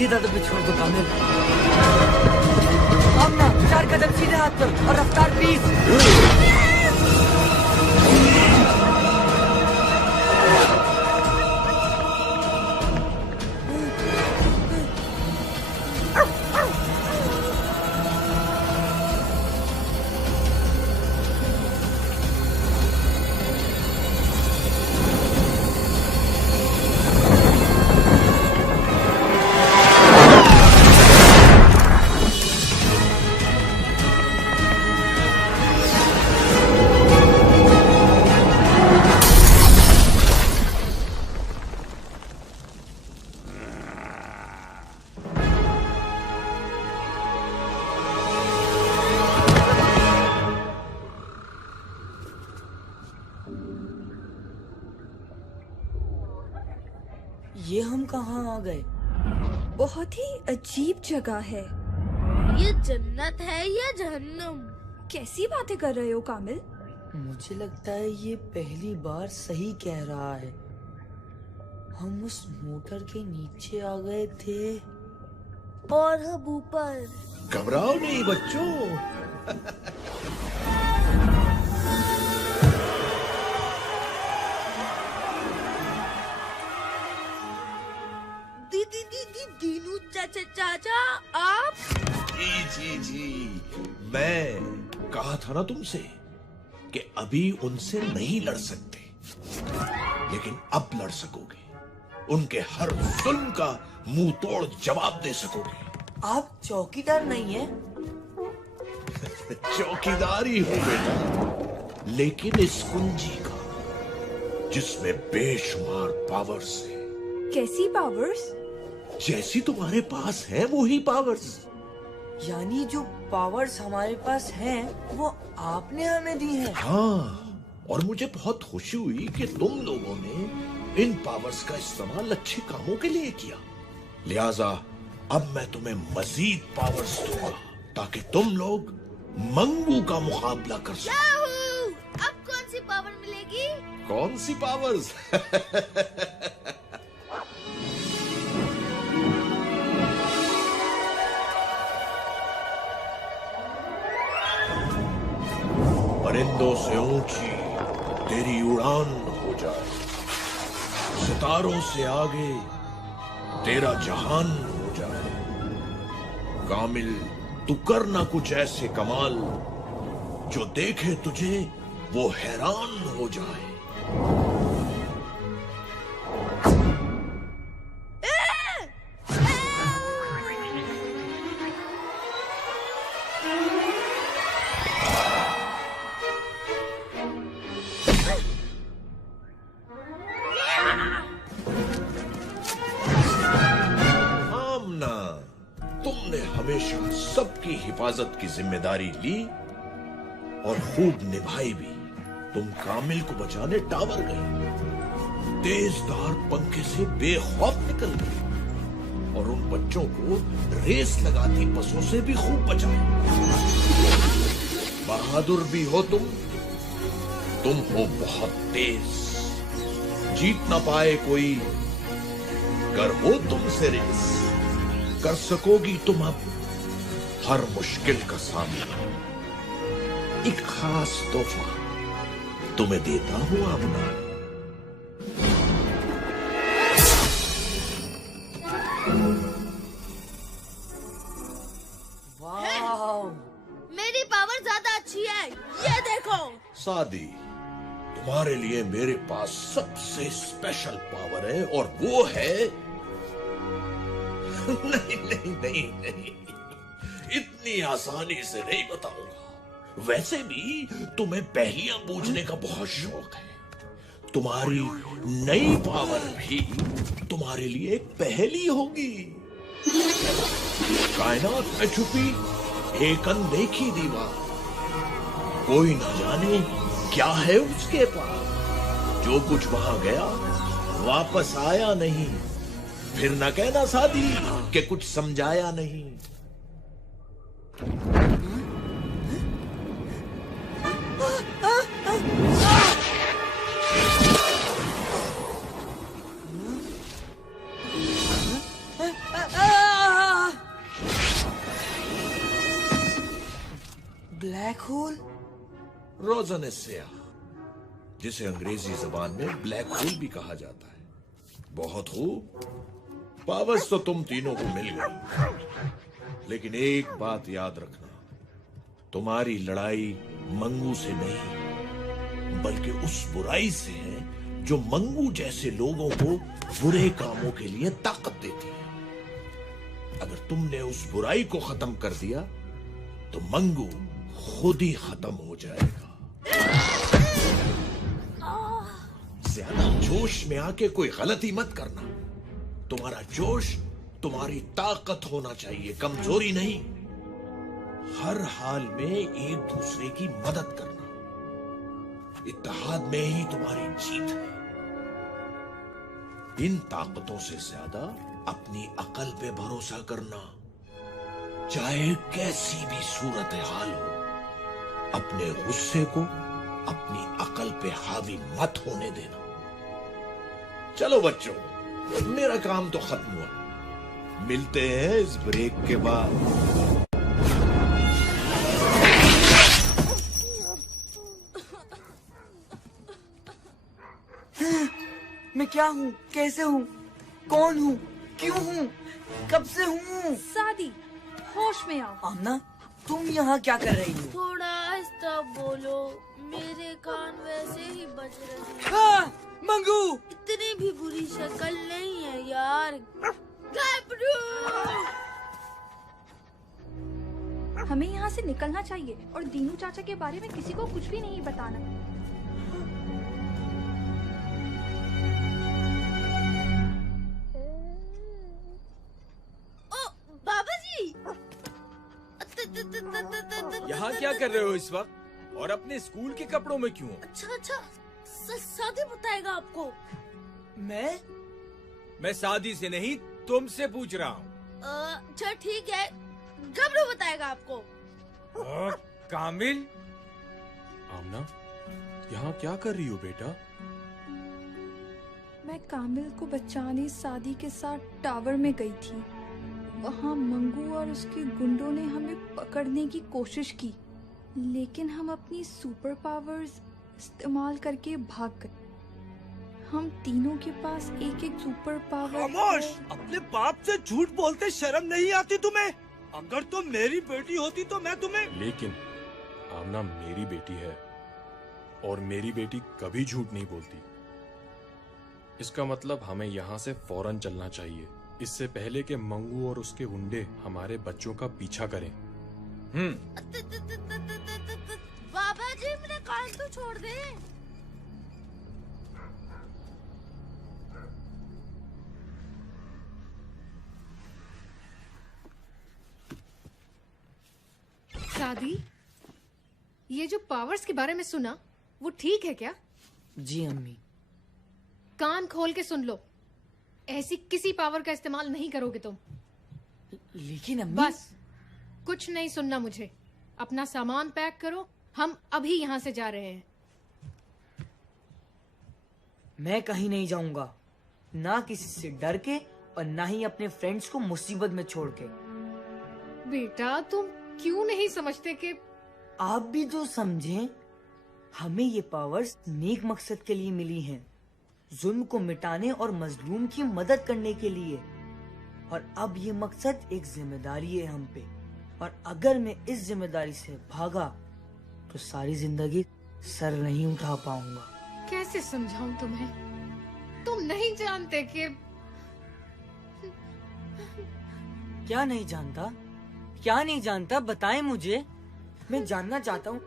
दादी दादा पे छोड़ दो कामिल। आमना 4 कदम सीधे हाथ पर और रफ्तार 20। ये हम कहाँ आ गए? बहुत ही अजीब जगह है। ये जन्नत है या जहन्नम? कैसी बातें कर रहे हो कामिल? मुझे लगता है ये पहली बार सही कह रहा है। हम उस मोटर के नीचे आ गए थे और हम ऊपर। घबराओ नहीं बच्चों। दीनू चाचा आप? जी मैं कहा था ना तुमसे कि अभी उनसे नहीं लड़ सकते, लेकिन अब लड़ सकोगे। उनके हर जुल्म का मुंह तोड़ जवाब दे सकोगे। आप चौकीदार नहीं है? चौकीदार ही हूं बेटा, लेकिन इस कुंजी का जिसमें बेशुमार पावर्स है। कैसी पावर्स? जैसी तुम्हारे पास है वही पावर्स। यानी जो पावर्स हमारे पास हैं, वो आपने हमें दी हैं। हाँ, और मुझे बहुत खुशी हुई कि तुम लोगों ने इन पावर्स का इस्तेमाल अच्छे कामों के लिए किया। लिहाजा अब मैं तुम्हें मजीद पावर्स दूंगा ताकि तुम लोग मंगू का मुकाबला कर सको। अब कौन सी पावर मिलेगी? कौन सी पावर्स? परिंदों से ऊंची तेरी उड़ान हो जाए, सितारों से आगे तेरा जहान हो जाए। कामिल, तू करना कुछ ऐसे कमाल जो देखे तुझे वो हैरान हो जाए। सबकी हिफाजत की जिम्मेदारी ली और खूब निभाई भी। तुम कामिल को बचाने टावर गई, तेजधार पंखे से बेखौफ निकल गई और उन बच्चों को रेस लगाती बसों से भी खूब बचाए। बहादुर भी हो तुम हो बहुत तेज, जीत ना पाए कोई। कर हो तुमसे रेस, कर सकोगी तुम अब हर मुश्किल का सामना। एक खास तोहफा तुम्हें देता हूं आमना। वाह, मेरी पावर ज्यादा अच्छी है, ये देखो। सादी, तुम्हारे लिए मेरे पास सबसे स्पेशल पावर है और वो है नहीं, इतनी आसानी से नहीं बताऊंगा। वैसे भी तुम्हें पहेलियां पूछने का बहुत शौक है। तुम्हारी नई पावर भी तुम्हारे लिए एक पहेली होगी। कायनात में छुपी एक अनदेखी दीवार, कोई न जाने क्या है उसके पास। जो कुछ वहां गया वापस आया नहीं। फिर न कहना सादी कि कुछ समझाया नहीं। रोजन स्याह, जिसे अंग्रेजी जबान में ब्लैक होल भी कहा जाता है। बहुत खूब, पावर्स तो तुम तीनों को मिल गई, लेकिन एक बात याद रखना, तुम्हारी लड़ाई मंगू से नहीं बल्कि उस बुराई से है जो मंगू जैसे लोगों को बुरे कामों के लिए ताकत देती है। अगर तुमने उस बुराई को खत्म कर दिया तो मंगू खुद ही खत्म हो जाएगा। ज्यादा जोश में आके कोई गलती मत करना। तुम्हारा जोश तुम्हारी ताकत होना चाहिए, कमजोरी नहीं। हर हाल में एक दूसरे की मदद करना, इत्तेहाद में ही तुम्हारी जीत है। इन ताकतों से ज्यादा अपनी अकल पे भरोसा करना। चाहे कैसी भी सूरत हाल हो, अपने गुस्से को अपनी अकल पे हावी मत होने देना। चलो बच्चों, मेरा काम तो खत्म हुआ। मिलते हैं इस ब्रेक के बाद। मैं क्या हूँ, कैसे हूँ, कौन हूँ, क्यों हूँ, कब से हूँ? सादी, होश में आओ। आमना, तुम यहाँ क्या कर रही हो? थोड़ा आहिस्ता बोलो, मेरे कान वैसे ही बज रहे हैं। मंगू! इतनी भी बुरी शक्ल नहीं है यार। गबरू! हमें यहाँ से निकलना चाहिए और दीनू चाचा के बारे में किसी को कुछ भी नहीं बताना। यहाँ क्या कर रहे हो इस वक्त? और अपने स्कूल के कपड़ों में क्यों? अच्छा, सादी बताएगा आपको। मैं सादी से नहीं, तुमसे पूछ रहा हूँ। अच्छा ठीक है, गबरू बताएगा आपको। कामिल, आमना, यहाँ क्या कर रही हो बेटा? मैं कामिल को बचाने सादी के साथ टावर में गई थी। वहाँ मंगू और उसके गुंडों ने हमें पकड़ने की कोशिश की, लेकिन हम अपनी सुपर पावर्स इस्तेमाल करके भाग गए। हम तीनों के पास एक एक सुपर पावर। खामोश! अपने बाप से झूठ बोलते शर्म नहीं आती तुम्हें? अगर तुम मेरी बेटी होती तो मैं तुम्हें। लेकिन आमना मेरी बेटी है और मेरी बेटी कभी झूठ नहीं बोलती। इसका मतलब हमें यहाँ से फौरन चलना चाहिए, इससे पहले कि मंगू और उसके गुंडे हमारे बच्चों का पीछा करें। बाबा जी, मेरे कान तो छोड़ दे। सादी, ये जो पावर्स के बारे में सुना, वो ठीक है क्या? जी अम्मी। कान खोल के सुन लो, ऐसी किसी पावर का इस्तेमाल नहीं करोगे तुम। लेकिन अम्मी। बस, कुछ नहीं सुनना मुझे। अपना सामान पैक करो, हम अभी यहाँ से जा रहे हैं। मैं कहीं नहीं जाऊंगा, ना किसी से डर के और ना ही अपने फ्रेंड्स को मुसीबत में छोड़ के। बेटा, तुम क्यों नहीं समझते कि आप भी जो समझें, हमें ये पावर्स नेक मकसद के लिए मिली हैं, जुल्म को मिटाने और मजलूम की मदद करने के लिए। और अब ये मकसद एक जिम्मेदारी है हम पे, और अगर मैं इस जिम्मेदारी से भागा तो सारी जिंदगी सर नहीं उठा पाऊंगा। कैसे समझाऊं तुम्हें? तुम नहीं जानते कि क्या नहीं जानता? क्या नहीं जानता, बताएं मुझे। मैं जानना चाहता हूँ,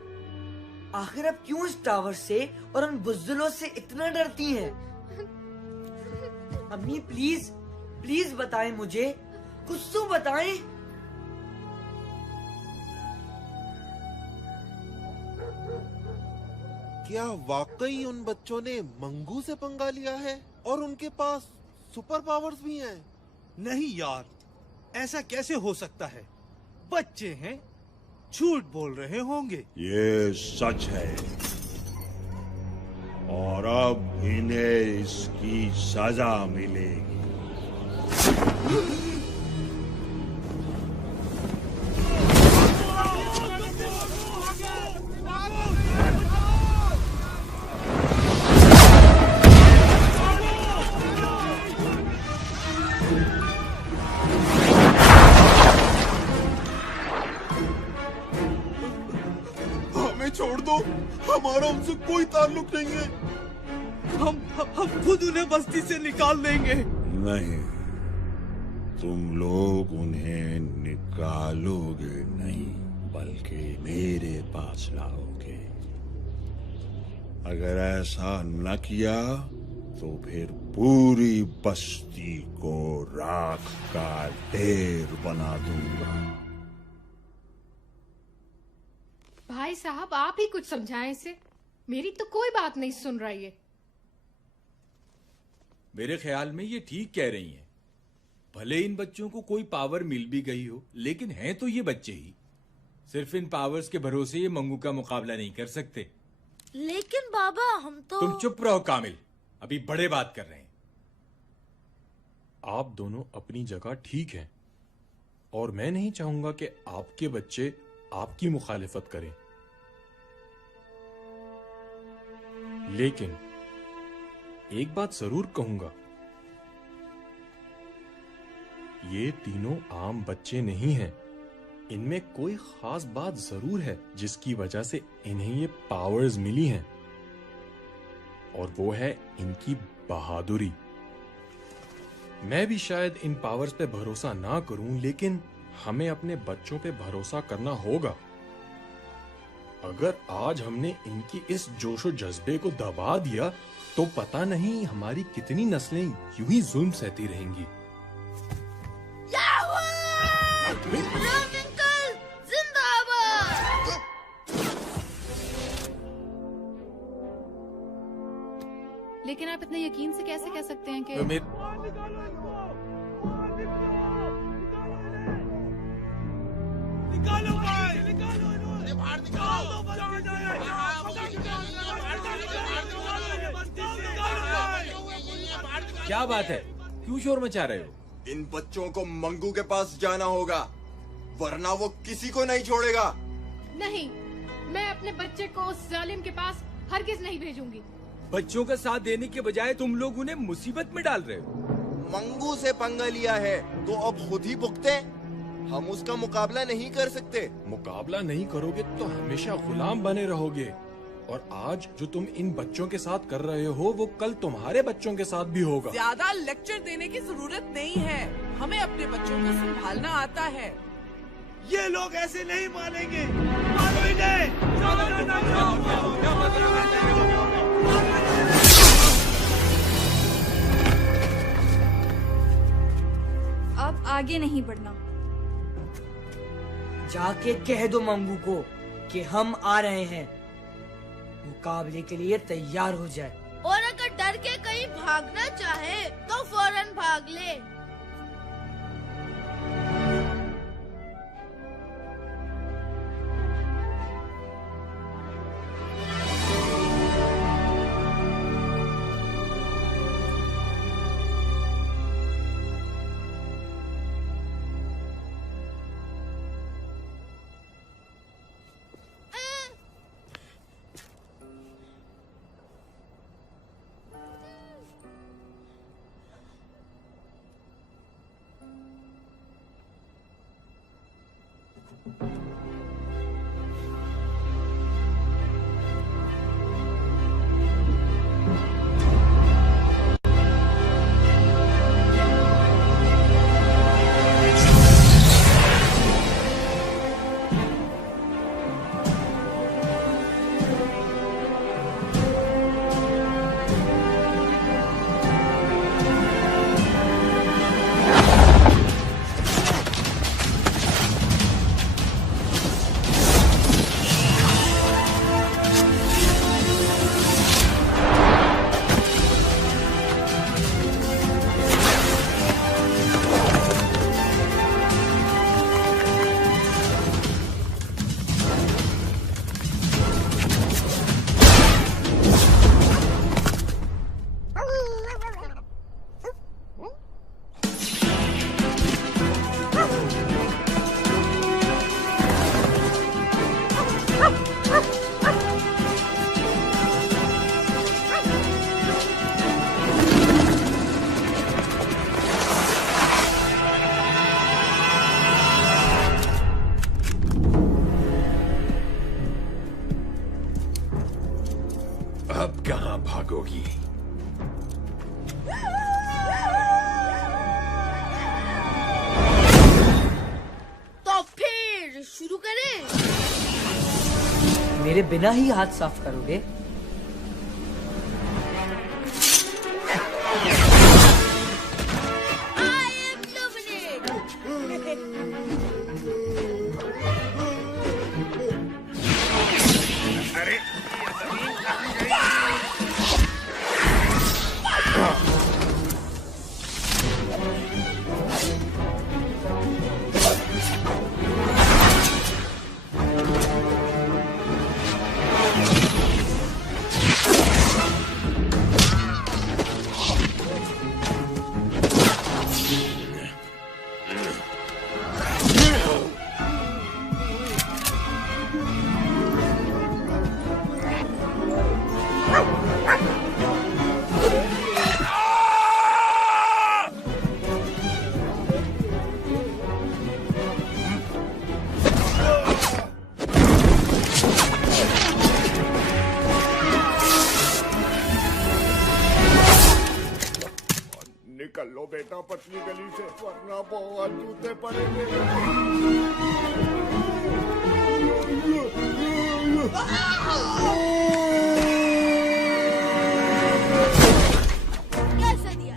आखिर आप क्यों इस टावर से और उन बुज़दिलों से इतना डरती हैं? अम्मी प्लीज, प्लीज बताएं मुझे, कुछ तो बताएं। क्या वाकई उन बच्चों ने मंगू से पंगा लिया है और उनके पास सुपर पावर्स भी हैं? नहीं यार, ऐसा कैसे हो सकता है? बच्चे हैं, झूठ बोल रहे होंगे। ये सच है और अब इन्हें इसकी सजा मिलेगी। तुम्हारा हमसे कोई ताल्लुक नहीं है। हम खुद उन्हें बस्ती से निकाल देंगे। नहीं, तुम लोग उन्हें निकालोगे नहीं, बल्कि मेरे पास लाओगे। अगर ऐसा न किया तो फिर पूरी बस्ती को राख का ढेर बना दूंगा। भाई साहब, आप ही कुछ समझाएं इसे। मेरी तो कोई बात नहीं सुन रही है। मेरे ख्याल में ये ठीक कह रही हैं। भले इन बच्चों को कोई पावर मिल भी गई हो, लेकिन हैं तो ये बच्चे ही। सिर्फ इन पावर्स के भरोसे ये मंगू का मुकाबला नहीं कर सकते। लेकिन बाबा, हम तो... तुम चुप रहो कामिल, अभी बड़े बात कर रहे हैं। आप दोनों अपनी जगह ठीक हैं, और मैं नहीं चाहूंगा कि आपके बच्चे आपकी मुखालिफत करें। लेकिन एक बात जरूर कहूंगा, ये तीनों आम बच्चे नहीं हैं। इनमें कोई खास बात जरूर है जिसकी वजह से इन्हें ये पावर्स मिली हैं, और वो है इनकी बहादुरी। मैं भी शायद इन पावर्स पे भरोसा ना करूं, लेकिन हमें अपने बच्चों पे भरोसा करना होगा। अगर आज हमने इनकी इस जोशो जज्बे को दबा दिया तो पता नहीं हमारी कितनी नस्लें यूं ही जुल्म सहती रहेंगी। लेकिन आप इतने यकीन से कैसे कह सकते हैं कि क्या बात है, क्यों शोर मचा रहे हो? इन बच्चों को मंगू के पास जाना होगा, वरना वो किसी को नहीं छोड़ेगा। नहीं, मैं अपने बच्चे को उस जालिम के पास हरगिज नहीं भेजूंगी। बच्चों का साथ देने के बजाय तुम लोग उन्हें मुसीबत में डाल रहे हो। मंगू से पंगा लिया है तो अब खुद ही भुगते। हम उसका मुकाबला नहीं कर सकते। मुकाबला नहीं करोगे तो हमेशा गुलाम बने रहोगे, और आज जो तुम इन बच्चों के साथ कर रहे हो वो कल तुम्हारे बच्चों के साथ भी होगा। ज्यादा लेक्चर देने की जरूरत नहीं है, हमें अपने बच्चों को संभालना आता है। ये लोग ऐसे नहीं मानेंगे। मारो इन्हें। अब आगे नहीं बढ़ना। जाके कह दो मंगू को कि हम आ रहे हैं, मुकाबले के लिए तैयार हो जाए। और अगर डर के कहीं भागना चाहे तो फौरन भाग ले। अब कहां भागोगी? तो फिर शुरू करें? मेरे बिना ही हाथ साफ करोगे? निकल लो बेटा पतली गली से, वरना बहुत जूते पड़ेंगे। कैसे दिया?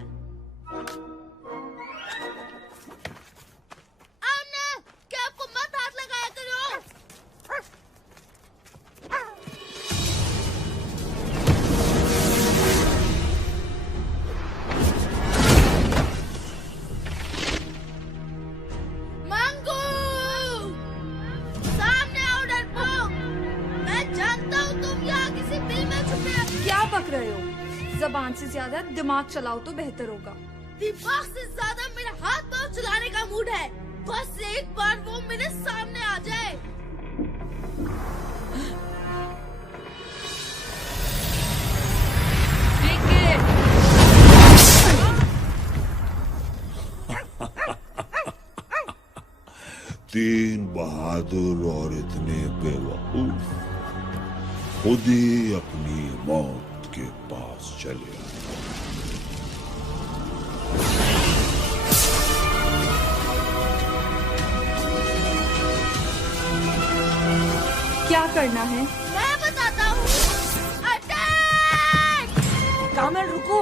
आमना, क्या आपको मत हाथ लगाया करो? मंगू! सामने आओ डरपोक! मैं जानता हूँ तुम यहाँ किसी बिल में छुपे हो। क्या बक रहे हो? जबान से ज्यादा दिमाग चलाओ तो बेहतर होगा। दिमाग से ज्यादा मेरा हाथ पाँव चलाने का मूड है। बस एक बार वो मेरे सामने आ जाए। तीन बहादुर और इतने बेवकूफ खुद ही अपनी मौत के पास चले आए। क्या करना है? मैं बताता हूँ। अटैक! कामिल रुको।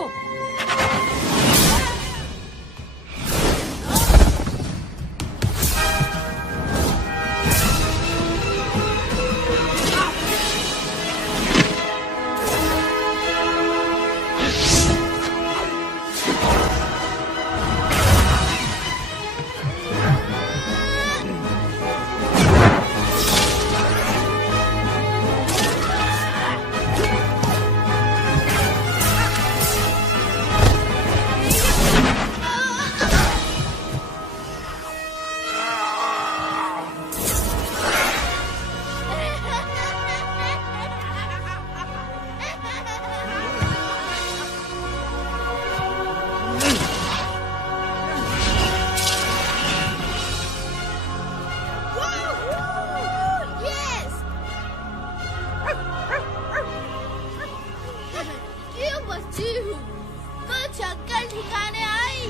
क्यों बच्ची हूँ? कुछ अक्कल ठिकाने आई।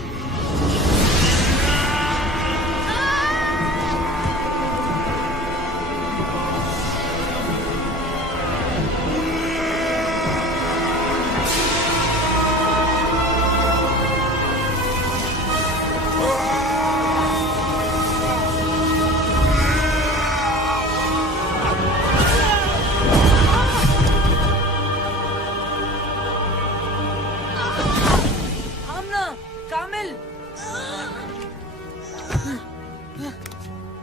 कामिल!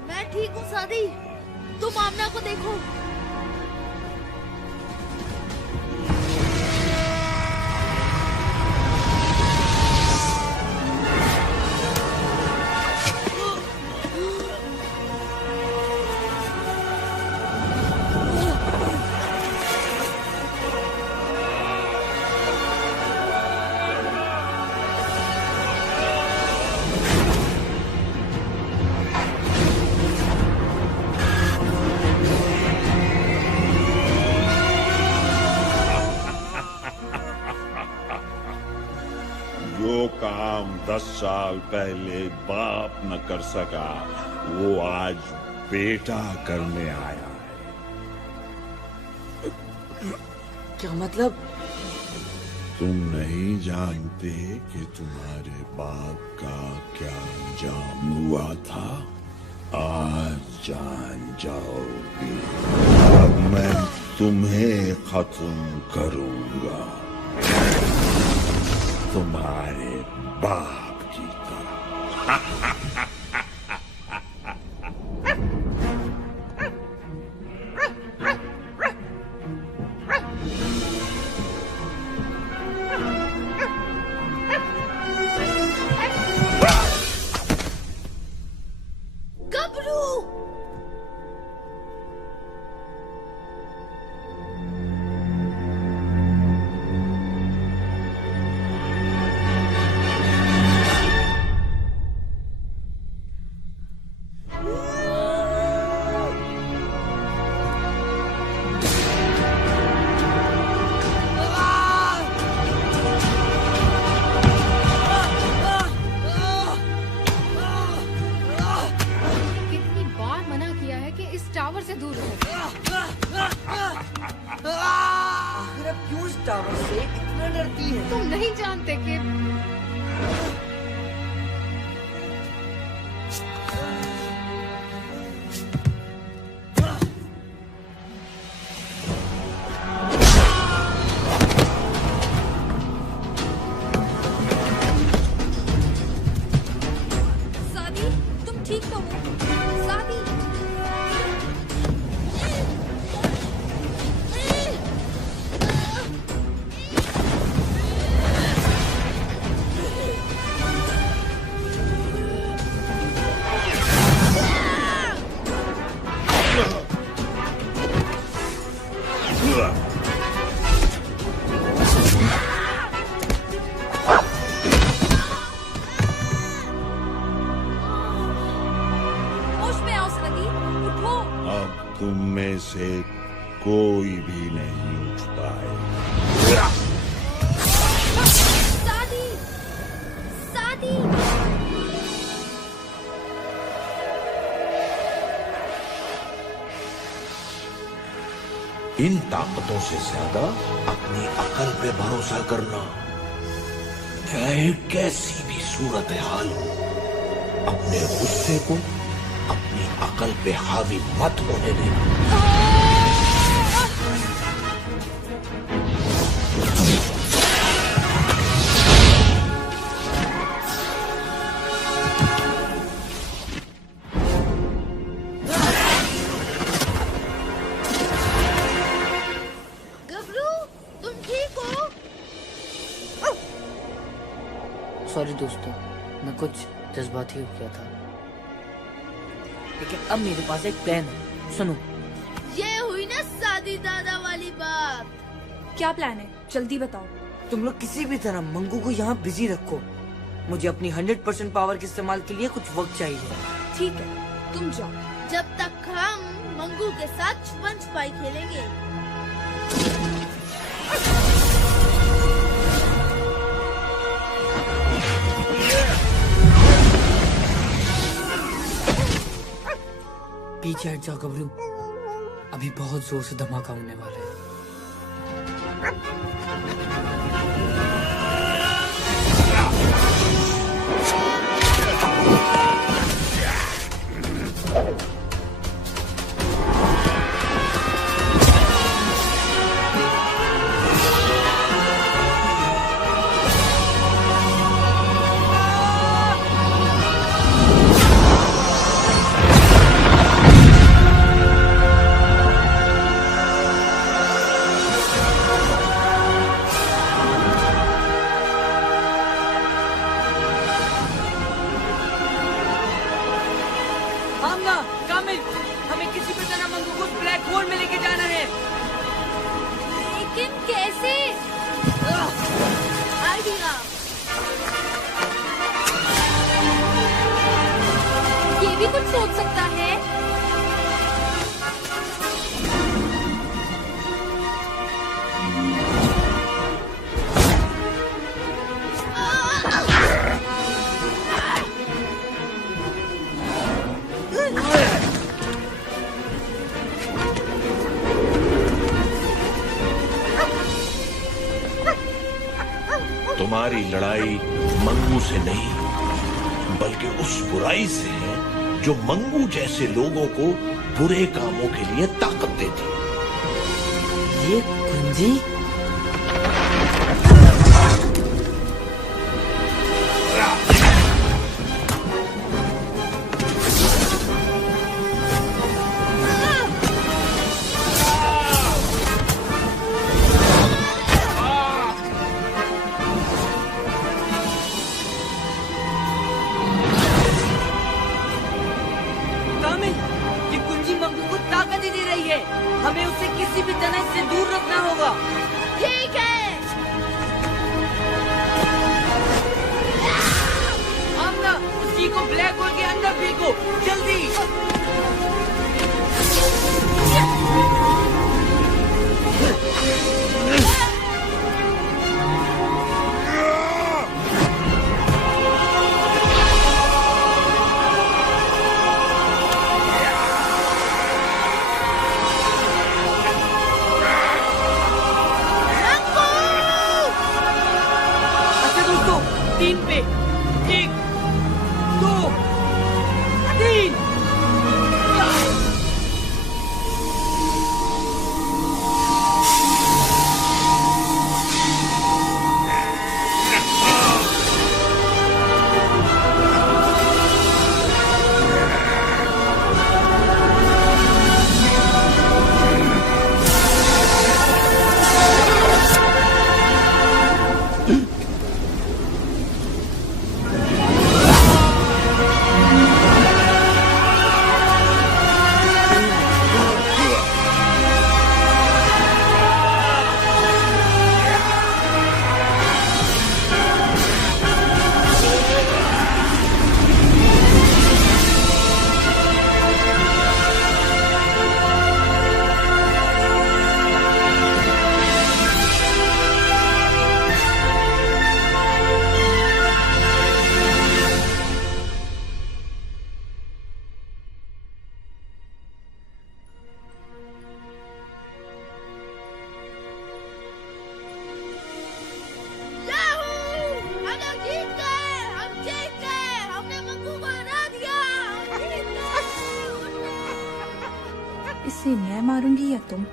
मैं ठीक हूँ सादी। तुम आमना को देखो। जो काम 10 साल पहले बाप न कर सका, वो आज बेटा करने आया है। क्या मतलब? तुम नहीं जानते कि तुम्हारे बाप का क्या अंजाम हुआ था? आज जान जाओगे। अब मैं तुम्हें खत्म करूंगा, तुम्हारे बाप की तरह। से कोई भी नहीं उठ पाए। सादी, सादी। इन ताकतों से ज्यादा अपनी अकल पे भरोसा करना। चाहे कैसी भी सूरत हाल हो, अपने गुस्से को अपनी अकल पे हावी मत होने देना। सॉरी दोस्तों, मैं कुछ जज्बाती हो गया था, लेकिन अब मेरे पास एक प्लान है, सुनो। ये हुई ना सादी दादा वाली बात। क्या प्लान है, जल्दी बताओ। तुम लोग किसी भी तरह मंगू को यहाँ बिजी रखो। मुझे अपनी 100% पावर के इस्तेमाल के लिए कुछ वक्त चाहिए। ठीक है, तुम जाओ। जब तक हम मंगू के साथ छुपन छुपाई खेलेंगे। पीछे हट जाओ गबरू, अभी बहुत जोर से धमाका होने वाला है। तुम्हारी लड़ाई मंगू से नहीं बल्कि उस बुराई से है जो मंगू जैसे लोगों को बुरे कामों के लिए ताकत देती है। ये कुंजी हमें उसे किसी भी तरह से दूर रखना होगा। ठीक है। आमना, उसी को ब्लैक होल के अंदर फेंको, जल्दी। इसे मैं मारूंगी या तुम?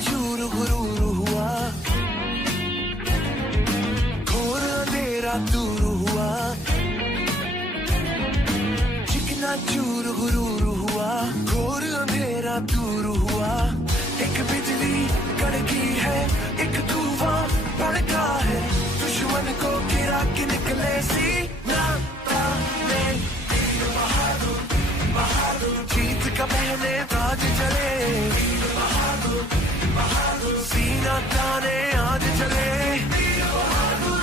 चूर गुरूर हुआ, घोर अंधेरा दूर हुआ। चिकना चूर गुरूर हुआ, घोर अंधेरा दूर हुआ। एक बिजली कड़की है, एक तूफान भड़का है। दुश्मन को गिरा के निकले सीना ताने। वीर बहादुर बहादुर, जीत का पहने ताज चले। बहादुर बहादुर, सीना ताने आज चले। बहादुर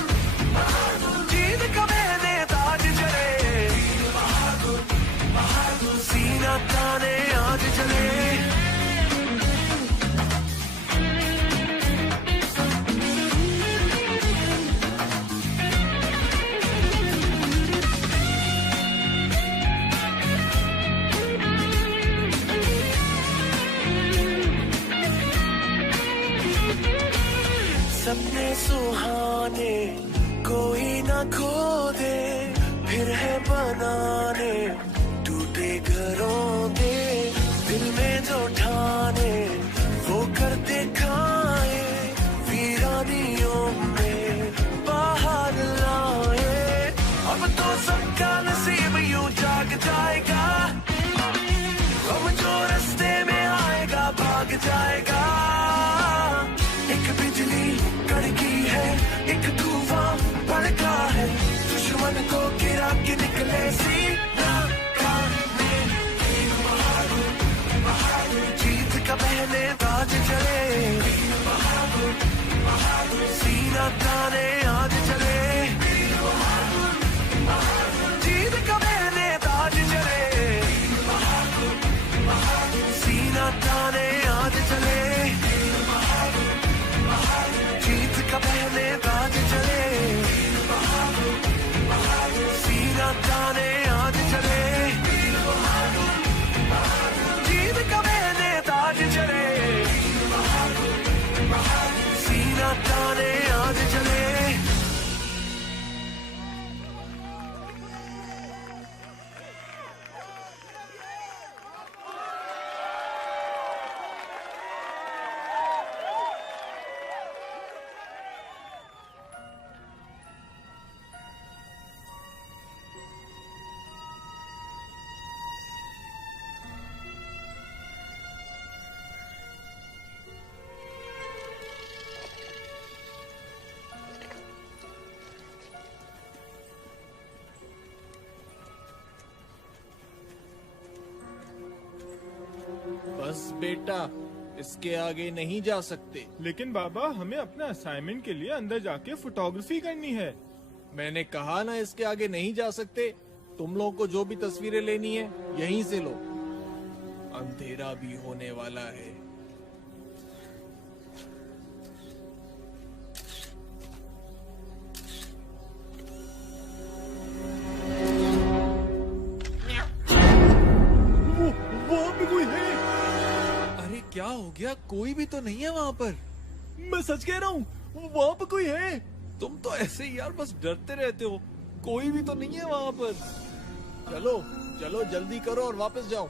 बहादुर, जीत का पहने ताज चले। बहादुर बहादुर, सीना ताने आज चले। सपने सुहाने कोई ना खो दे, फिर है बनाने टूटे घरों के। दिल में जो ठाने वो कर दिखाए, भाग जाएगा। एक बिजली कड़की है, एक तूफान भड़का है, दुश्मन को गिरा के निकले सीना काटने। वीर बहादुर, बहादुर, जीत का पहले ताज चले। वीर बहादुर, बहादुर, सीना ताने आज चले। वीर बहादुर, बहादुर, जीत का पहले ताज चले। वीर बहादुर, बहादुर, सीना ताने आज चले। वीर बहादुर, बहादुर, जीत का पहले ताज चले। वीर बहादुर, बहादुर, सीना ताने आज चले। वीर बहादुर, बहादुर, जीत का पहले ताज चले। वीर बहादुर, बहादुर, सीना ताने आज चले। बस बेटा, इसके आगे नहीं जा सकते। लेकिन बाबा, हमें अपने असाइनमेंट के लिए अंदर जाके फोटोग्राफी करनी है। मैंने कहा ना इसके आगे नहीं जा सकते। तुम लोगों को जो भी तस्वीरें लेनी है यहीं से लो। अंधेरा भी होने वाला है। वहाँ पे कोई है? अरे क्या हो गया? कोई भी तो नहीं है वहाँ पर। मैं सच कह रहा हूँ, वहाँ पे कोई है। तुम तो ऐसे ही यार बस डरते रहते हो। कोई भी तो नहीं है वहाँ पर। चलो चलो जल्दी करो और वापस जाओ।